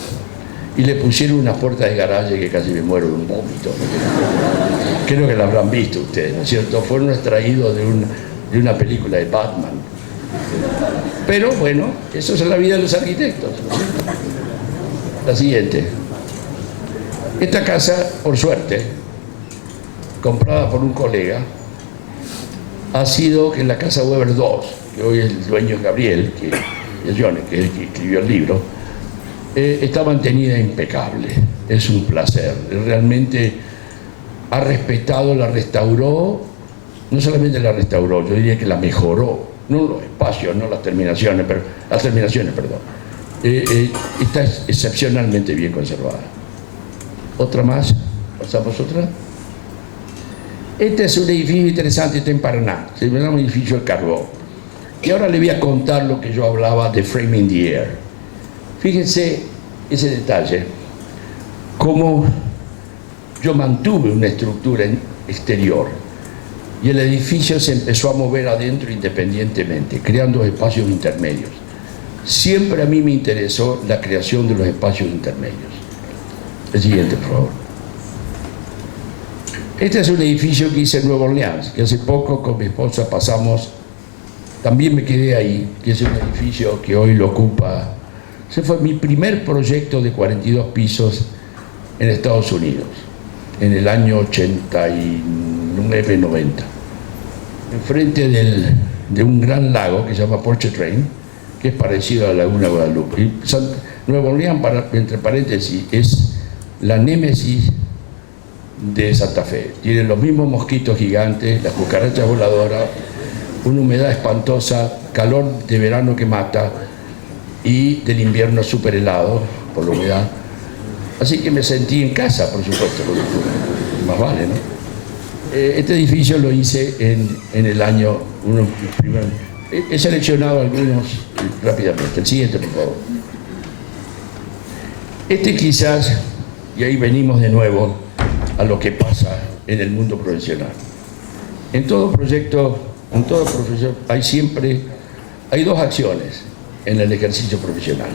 Y le pusieron una puerta de garaje que casi me muero de un vómito. Creo que la habrán visto ustedes, ¿no es cierto? Fueron extraídos de una película de Batman. Pero bueno, eso es la vida de los arquitectos, ¿no es cierto? La siguiente. Esta casa, por suerte, comprada por un colega, ha sido que en la Casa Weber 2, que hoy el dueño es Gabriel, que es Johnny, que es el que escribió el libro, está mantenida impecable. Es un placer. Realmente ha respetado, la restauró, no solamente la restauró, yo diría que la mejoró, no los espacios, no las terminaciones, perdón. Está excepcionalmente bien conservada. Otra más, pasamos otra. Este es un edificio interesante, está en Paraná, se llama un edificio del carbón. Y ahora le voy a contar lo que yo hablaba de Framing the Air. Fíjense ese detalle, cómo yo mantuve una estructura exterior y el edificio se empezó a mover adentro independientemente, creando espacios intermedios. Siempre a mí me interesó la creación de los espacios intermedios. El siguiente, por favor. Este es un edificio que hice en Nueva Orleans, que hace poco con mi esposa pasamos, también me quedé ahí, que es un edificio que hoy lo ocupa. Ese fue mi primer proyecto de 42 pisos en Estados Unidos, en el año 89-90, enfrente de un gran lago que se llama Pontchartrain, que es parecido a la Laguna Guadalupe. Y Nueva Orleans, entre paréntesis, es la némesis de Santa Fe. Tienen los mismos mosquitos gigantes, las cucarachas voladoras, una humedad espantosa, calor de verano que mata y del invierno súper helado por la humedad. Así que me sentí en casa, por supuesto, más vale, ¿no? Este edificio lo hice en el año, he seleccionado algunos rápidamente. El siguiente, por favor. Este quizás, y ahí venimos de nuevo a lo que pasa en el mundo profesional. En todo proyecto, en toda profesión, hay 2 acciones en el ejercicio profesional.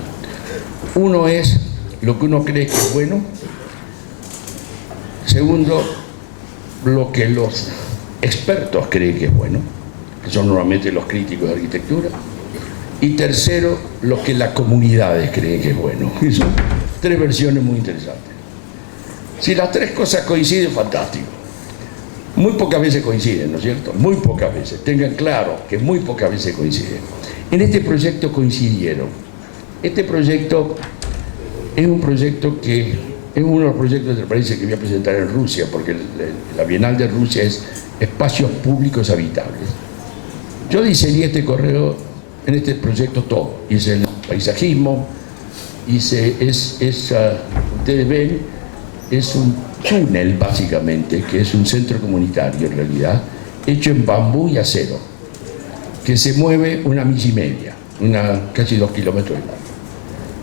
Uno es lo que uno cree que es bueno. Segundo, lo que los expertos creen que es bueno, que son normalmente los críticos de arquitectura. Y tercero, lo que las comunidades creen que es bueno. Y son 3 versiones muy interesantes. Si las 3 cosas coinciden, fantástico. Muy pocas veces coinciden, ¿no es cierto? Muy pocas veces. Tengan claro que muy pocas veces coinciden. En este proyecto coincidieron. Este proyecto es un proyecto que es uno de los proyectos del país que voy a presentar en Rusia, porque la Bienal de Rusia es espacios públicos habitables. Yo diseñé este proyecto todo. Hice el paisajismo, ustedes ven, es un túnel básicamente, que es un centro comunitario en realidad, hecho en bambú y acero, que se mueve 1,5 millas, casi 2 kilómetros de largo.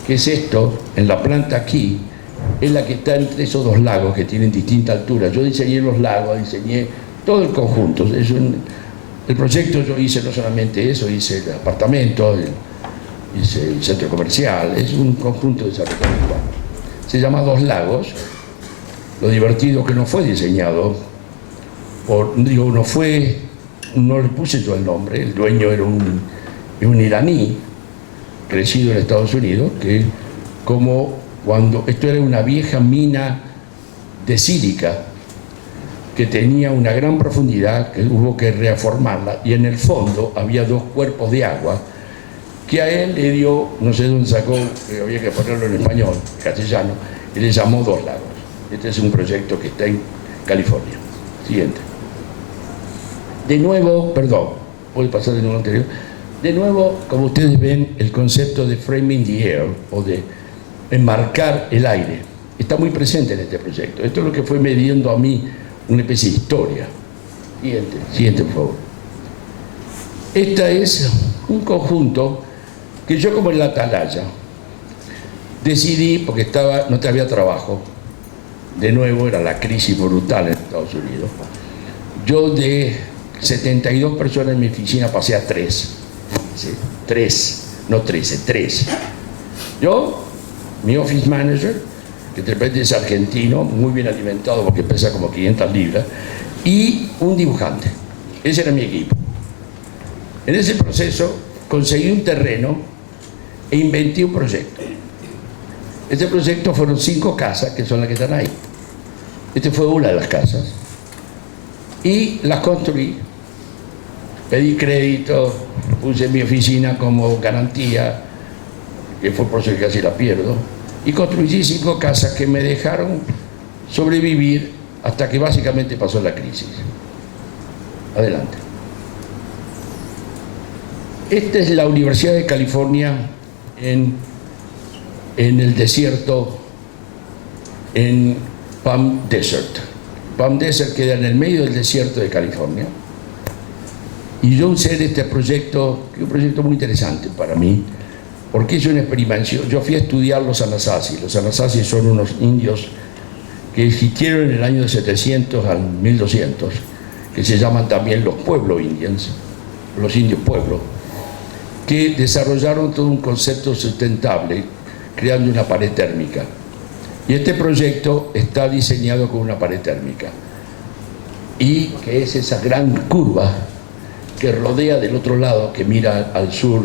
¿Qué es esto? En la planta aquí es la que está entre esos dos lagos que tienen distinta altura. Yo diseñé los lagos, diseñé todo el conjunto. El proyecto yo hice no solamente eso, hice el apartamento, hice el centro comercial, es un conjunto de desarrollo urbano. Se llama Dos Lagos. Lo divertido que no fue diseñado, no le puse yo el nombre, el dueño era un iraní, crecido en Estados Unidos, que esto era una vieja mina de sílica que tenía una gran profundidad, que hubo que reformarla, y en el fondo había dos cuerpos de agua que a él le dio, no sé dónde sacó, había que ponerlo en español, castellano, y le llamó Dos Lagos. Este es un proyecto que está en California. Siguiente. De nuevo, perdón, puede pasar de nuevo anterior. De nuevo, como ustedes ven, el concepto de framing the air, o de enmarcar el aire, está muy presente en este proyecto. Esto es lo que fue mediendo a mí una especie de historia. Siguiente, por favor. Este es un conjunto que yo, como en la atalaya, decidí, porque no había trabajo, de nuevo era la crisis brutal en Estados Unidos, yo de 72 personas en mi oficina pasé a 3. ¿Sí? 3, no 13, 3. Yo, mi office manager, que de repente es argentino, muy bien alimentado porque pesa como 500 libras, y un dibujante. Ese era mi equipo. En ese proceso conseguí un terreno e inventé un proyecto. Este proyecto fueron 5 casas, que son las que están ahí. Esta fue una de las casas. Y las construí. Pedí crédito, puse mi oficina como garantía, que fue por eso que casi la pierdo. Y construí 5 casas que me dejaron sobrevivir hasta que básicamente pasó la crisis. Adelante. Esta es la Universidad de California en el desierto, en Palm Desert. Palm Desert queda en el medio del desierto de California. Y yo usé este proyecto, que es un proyecto muy interesante para mí, porque es una experimentación. Yo fui a estudiar los Anasazi. Los Anasazi son unos indios que existieron en el año de 700 al 1200, que se llaman también los Pueblo Indians, los indios pueblo, que desarrollaron todo un concepto sustentable, creando una pared térmica. Y este proyecto está diseñado con una pared térmica, y que es esa gran curva que rodea del otro lado, que mira al sur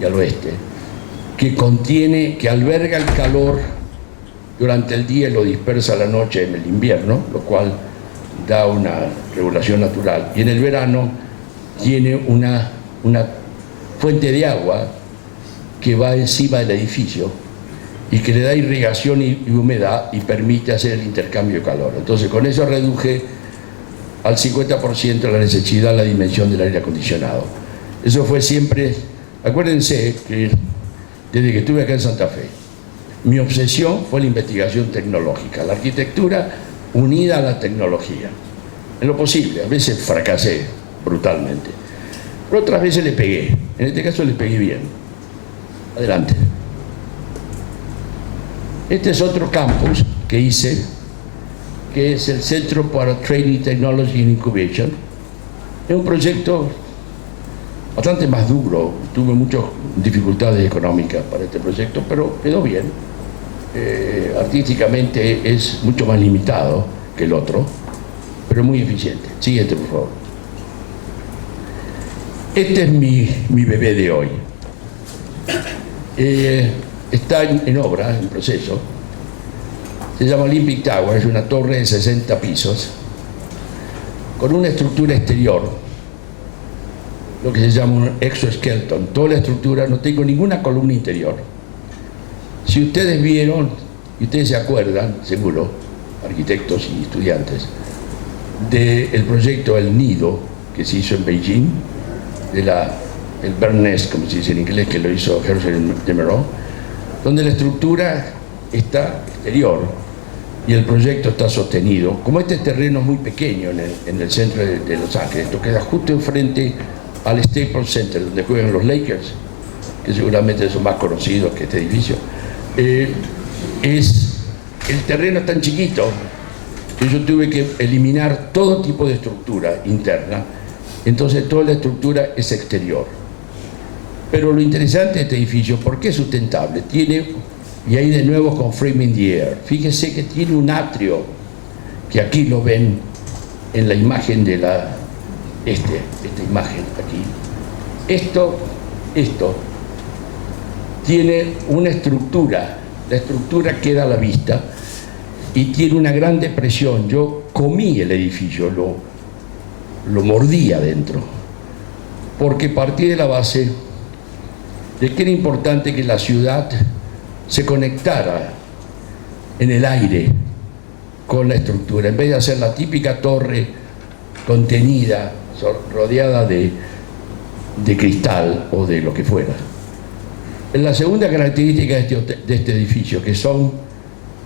y al oeste, que alberga el calor durante el día y lo dispersa a la noche en el invierno, lo cual da una regulación natural. Y en el verano tiene una fuente de agua que va encima del edificio y que le da irrigación y humedad y permite hacer el intercambio de calor. Entonces, con eso reduje al 50% la necesidad, la dimensión del aire acondicionado. Eso fue siempre, acuérdense que desde que estuve acá en Santa Fe, mi obsesión fue la investigación tecnológica, la arquitectura unida a la tecnología. En lo posible, a veces fracasé brutalmente, pero otras veces le pegué. En este caso le pegué bien. Adelante. Este es otro campus que hice, que es el Centro para Training Technology and Incubation. Es un proyecto bastante más duro. Tuve muchas dificultades económicas para este proyecto, pero quedó bien. Artísticamente es mucho más limitado que el otro, pero muy eficiente. Siguiente, por favor. Este es mi bebé de hoy. Está en obra, en proceso. Se llama Olympic Tower, es una torre de 60 pisos, con una estructura exterior, lo que se llama un exoskeleton. Toda la estructura, no tengo ninguna columna interior. Si ustedes vieron, y ustedes se acuerdan, seguro, arquitectos y estudiantes, del proyecto El Nido, que se hizo en Beijing, el Bird Nest, como se dice en inglés, que lo hizo Herschel de Meraux, donde la estructura está exterior y el proyecto está sostenido. Como este terreno es muy pequeño en el centro de Los Ángeles, esto queda justo enfrente al Staples Center, donde juegan los Lakers, que seguramente son más conocidos que este edificio, es el terreno es tan chiquito que yo tuve que eliminar todo tipo de estructura interna, entonces toda la estructura es exterior. Pero lo interesante de este edificio, ¿por qué es sustentable? Tiene, y ahí de nuevo con Framing the Air, fíjese que tiene un atrio, que aquí lo ven en la imagen de esta imagen aquí. Esto tiene una estructura, la estructura queda a la vista y tiene una gran depresión. Yo comí el edificio, lo mordí adentro, porque partí de la base de que era importante que la ciudad se conectara en el aire con la estructura, en vez de hacer la típica torre contenida, rodeada de cristal o de lo que fuera. La segunda característica de este edificio, que son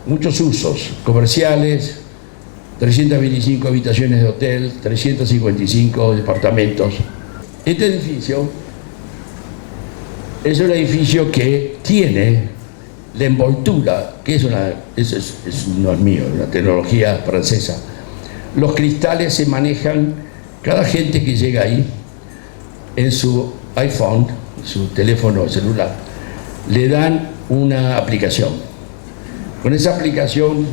muchos usos comerciales, 325 habitaciones de hotel, 355 departamentos. Este edificio es un edificio que tiene la envoltura, que no es mío, es una tecnología francesa. Los cristales se manejan, cada gente que llega ahí, en su iPhone, su teléfono celular, le dan una aplicación. Con esa aplicación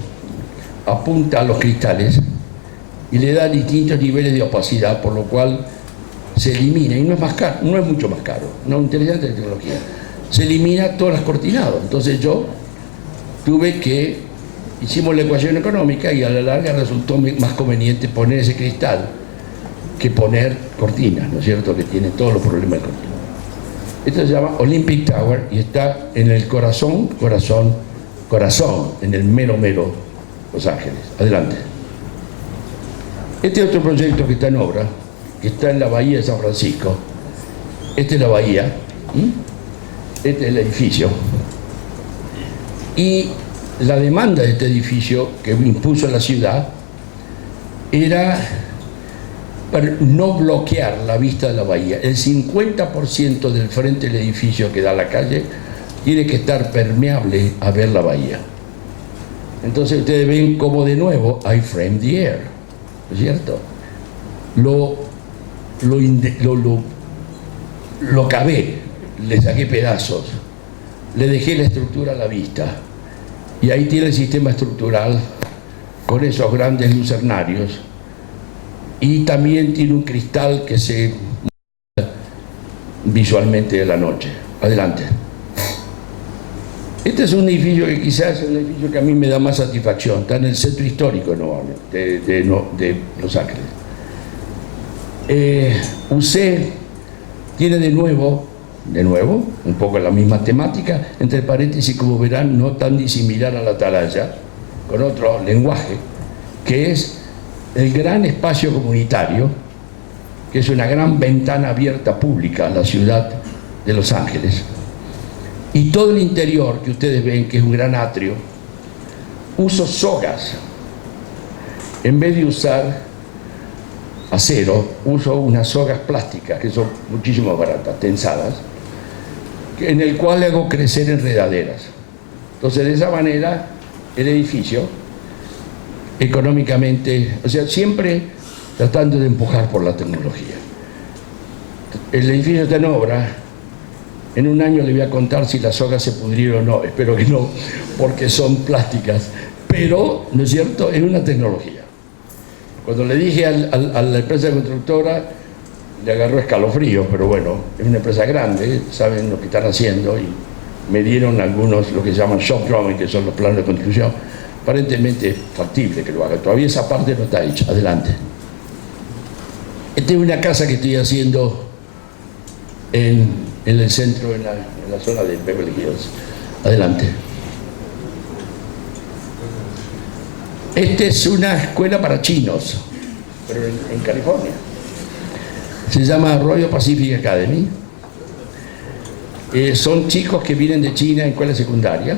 apunta a los cristales y le da distintos niveles de opacidad, por lo cual se elimina, y no es más caro, no es mucho más caro, una interesante tecnología. Se elimina todas las cortinados. Entonces hicimos la ecuación económica y a la larga resultó más conveniente poner ese cristal que poner cortinas, ¿no es cierto?, que tiene todos los problemas de cortinas. Esto se llama Olympic Tower y está en el corazón, en el mero Los Ángeles. Adelante. Este otro proyecto que está en obra, que está en la bahía de San Francisco. Esta es la bahía, este es el edificio. Y la demanda de este edificio que impuso la ciudad era para no bloquear la vista de la bahía. El 50% del frente del edificio que da a la calle tiene que estar permeable a ver la bahía. Entonces ustedes ven cómo de nuevo I frame the air, ¿no es cierto? Lo cavé, le saqué pedazos, le dejé la estructura a la vista y ahí tiene el sistema estructural con esos grandes lucernarios y también tiene un cristal que se muestra visualmente de la noche. Adelante. Este es un edificio que quizás es el edificio que a mí me da más satisfacción, está en el centro histórico de Los Ángeles. Tiene de nuevo, un poco la misma temática, entre paréntesis, como verán, no tan disimilar a la Atalaya, con otro lenguaje, que es el gran espacio comunitario, que es una gran ventana abierta pública a la ciudad de Los Ángeles. Y todo el interior, que ustedes ven que es un gran atrio, uso sogas. En vez de usar acero, uso unas sogas plásticas, que son muchísimo más baratas, tensadas, en el cual hago crecer enredaderas. Entonces, de esa manera, el edificio, económicamente, o sea, siempre tratando de empujar por la tecnología. El edificio está en obra. En un año le voy a contar si las sogas se pudrieron o no, espero que no, porque son plásticas, pero, ¿no es cierto?, es una tecnología. Cuando le dije a la empresa constructora, le agarró escalofrío, pero bueno, es una empresa grande, saben lo que están haciendo y me dieron algunos, lo que se llaman shop drawing, que son los planos de construcción. Aparentemente es factible que lo haga, todavía esa parte no está hecha. Adelante. Esta es una casa que estoy haciendo en el centro, en la zona de Beverly Hills. Adelante. Esta es una escuela para chinos, pero en California. Se llama Royal Pacific Academy. Son chicos que vienen de China en escuela secundaria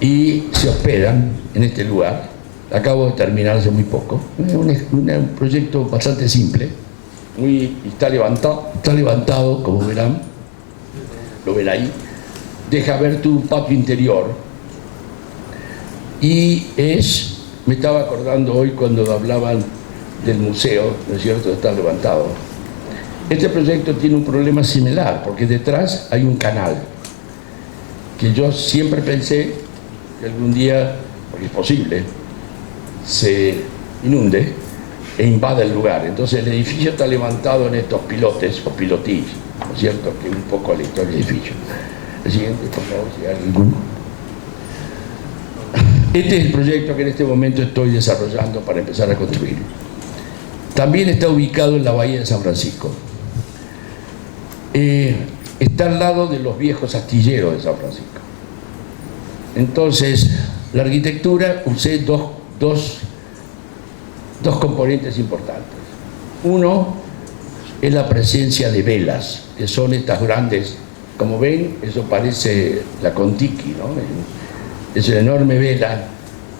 y se hospedan en este lugar. Acabo de terminar hace muy poco. Es un proyecto bastante simple. Está levantado, como verán, lo ven ahí, deja ver tu patio interior Y me estaba acordando hoy cuando hablaban del museo, ¿no es cierto?, está levantado. Este proyecto tiene un problema similar, porque detrás hay un canal, que yo siempre pensé que algún día, porque es posible, se inunde e invade el lugar. Entonces el edificio está levantado en estos pilotes o pilotillos, ¿no es cierto?, que es un poco la historia del edificio. El siguiente, por favor, si hay alguno. Este es el proyecto que en este momento estoy desarrollando para empezar a construir. También está ubicado en la bahía de San Francisco. Está al lado de los viejos astilleros de San Francisco. Entonces, la arquitectura usé dos componentes importantes. Uno es la presencia de velas, que son estas grandes, como ven, eso parece la Contiki, ¿no? Es una enorme vela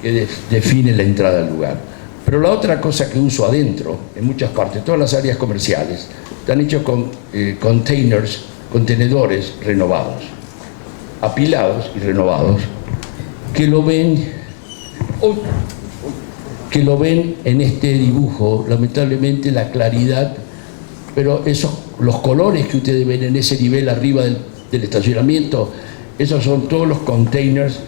que define la entrada al lugar. Pero la otra cosa que uso adentro, en muchas partes, todas las áreas comerciales, están hechos con contenedores renovados, apilados y renovados, que lo ven en este dibujo. Lamentablemente la claridad, pero los colores que ustedes ven en ese nivel arriba del estacionamiento, esos son todos los containers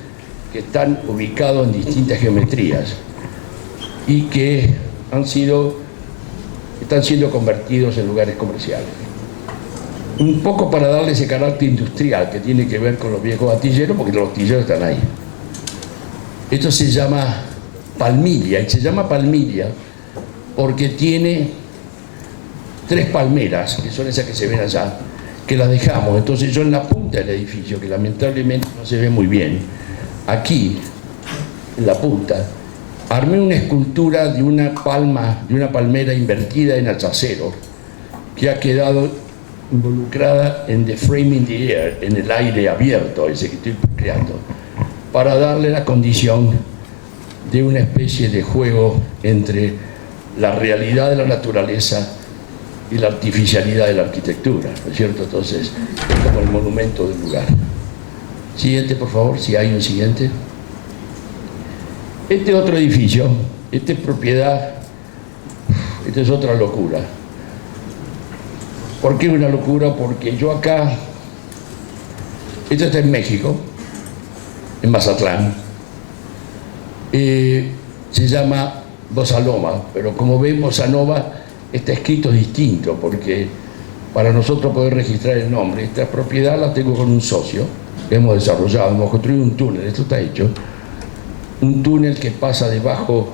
que están ubicados en distintas geometrías y que están siendo convertidos en lugares comerciales. Un poco para darle ese carácter industrial que tiene que ver con los viejos astilleros, porque los astilleros están ahí. Esto se llama palmilla, y se llama palmilla porque tiene 3 palmeras, que son esas que se ven allá, que las dejamos. Entonces yo en la punta del edificio, que lamentablemente no se ve muy bien, aquí, en la punta, armé una escultura de una palmera invertida en acero, que ha quedado involucrada en the framing the air, en el aire abierto, ese que estoy creando, para darle la condición de una especie de juego entre la realidad de la naturaleza y la artificialidad de la arquitectura, ¿no es cierto? Entonces, es como el monumento del lugar. Siguiente, por favor, si hay un siguiente. Este otro edificio, esta es propiedad, esta es otra locura. ¿Por qué una locura? Porque yo acá, esto está en México, en Mazatlán, se llama Bossa Nova, pero como ven, Bossa Nova está escrito distinto, porque para nosotros poder registrar el nombre, esta propiedad la tengo con un socio, que hemos desarrollado, hemos construido un túnel, esto está hecho, un túnel que pasa debajo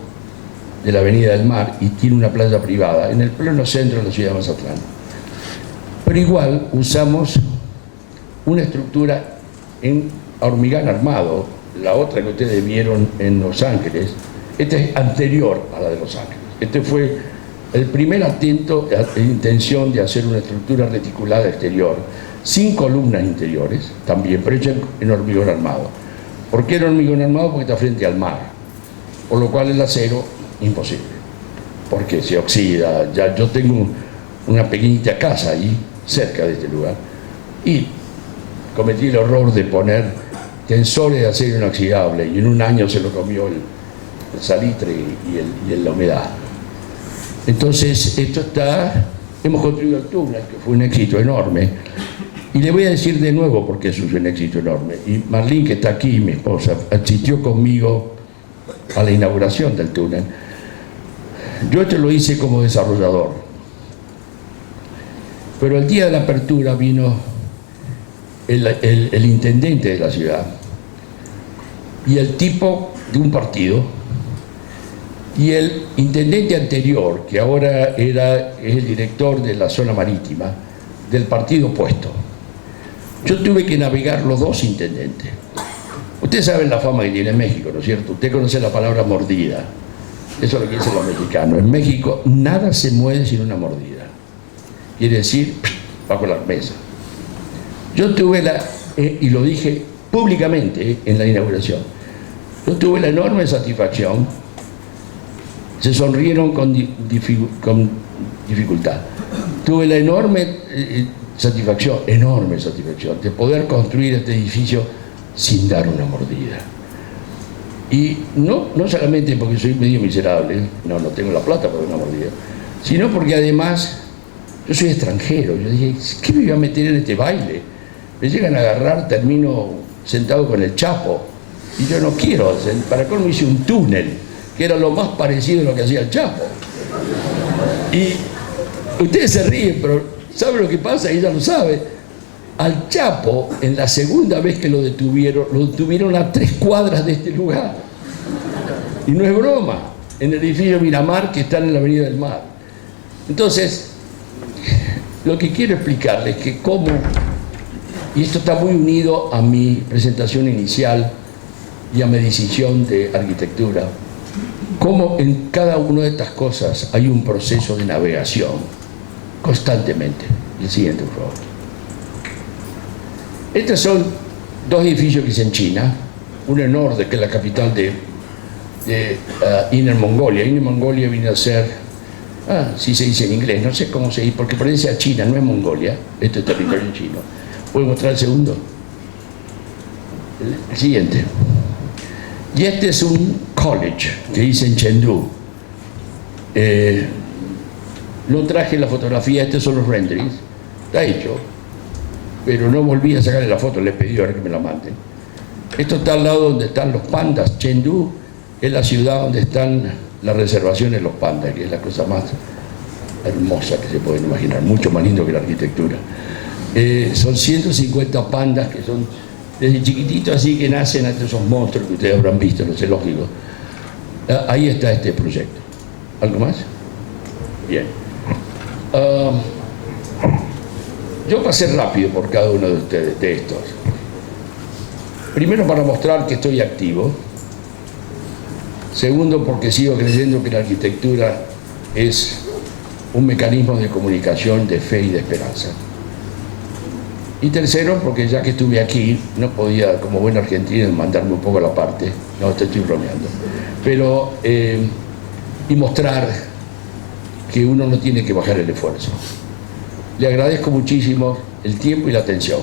de la Avenida del Mar y tiene una playa privada, en el pleno centro de la ciudad de Mazatlán. Pero igual usamos una estructura en hormigón armado, la otra que ustedes vieron en Los Ángeles, esta es anterior a la de Los Ángeles. Este fue el primer atento e intención de hacer una estructura reticulada exterior, sin columnas interiores, también, pero hecha en hormigón armado. ¿Por qué en hormigón armado? Porque está frente al mar, por lo cual el acero, imposible, porque se oxida. Ya yo tengo una pequeñita casa ahí, cerca de este lugar, y cometí el error de poner tensores de acero inoxidable, y en un año se lo comió el salitre y la humedad. Entonces, hemos construido el túnel, que fue un éxito enorme, y le voy a decir de nuevo por qué eso fue un éxito enorme. Y Marlene, que está aquí, mi esposa, asistió conmigo a la inauguración del túnel. Yo esto lo hice como desarrollador, pero el día de la apertura vino el intendente de la ciudad y el tipo de un partido, y el intendente anterior, que ahora es el director de la zona marítima, del partido opuesto. Yo tuve que navegar los dos intendentes. Ustedes saben la fama que tiene México, ¿no es cierto? Usted conoce la palabra mordida. Eso es lo que dicen los mexicanos. En México nada se mueve sin una mordida. Quiere decir, bajo la mesa. Yo tuve y lo dije públicamente en la inauguración, yo tuve la enorme satisfacción, se sonrieron con dificultad, tuve la enorme satisfacción de poder construir este edificio sin dar una mordida. Y no solamente porque soy medio miserable, no tengo la plata para una mordida, sino porque además yo soy extranjero. Yo dije, ¿qué me voy a meter en este baile? Me llegan a agarrar, termino sentado con el Chapo. Y yo no quiero, para colmo hice un túnel, que era lo más parecido a lo que hacía el Chapo. Y ustedes se ríen, pero ¿saben lo que pasa? Ella lo sabe. Al Chapo, en la segunda vez que lo detuvieron a 3 cuadras de este lugar. Y no es broma, en el edificio Miramar, que está en la Avenida del Mar. Entonces, lo que quiero explicarles es que cómo, y esto está muy unido a mi presentación inicial y a mi decisión de arquitectura, cómo en cada una de estas cosas hay un proceso de navegación constantemente. El siguiente, por favor. Estos son 2 edificios que hice en China, uno en Orde, que es la capital de Inner Mongolia. Inner Mongolia viene a ser, si se dice en inglés, no sé cómo se dice, porque parece a China, no es Mongolia, este es territorio chino. ¿Puedo mostrar el segundo? El siguiente. Y este es un college que hice en Chengdu. No traje la fotografía, estos son los renderings, está hecho, pero no volví a sacarle la foto, le pedí ahora que me la manden. Esto está al lado donde están los pandas. Chengdu es la ciudad donde están las reservaciones de los pandas, que es la cosa más hermosa que se pueden imaginar, mucho más lindo que la arquitectura. Son 150 pandas que son desde chiquititos, así que nacen hasta esos monstruos que ustedes habrán visto en los zoológicos. Ahí está este proyecto. ¿Algo más? Bien. Yo pasé rápido por cada uno de ustedes, de estos. Primero, para mostrar que estoy activo. Segundo, porque sigo creyendo que la arquitectura es un mecanismo de comunicación, de fe y de esperanza. Y tercero, porque ya que estuve aquí, no podía, como buen argentino, mandarme un poco a la parte. No, te estoy bromeando. Pero, y mostrar que uno no tiene que bajar el esfuerzo. Le agradezco muchísimo el tiempo y la atención.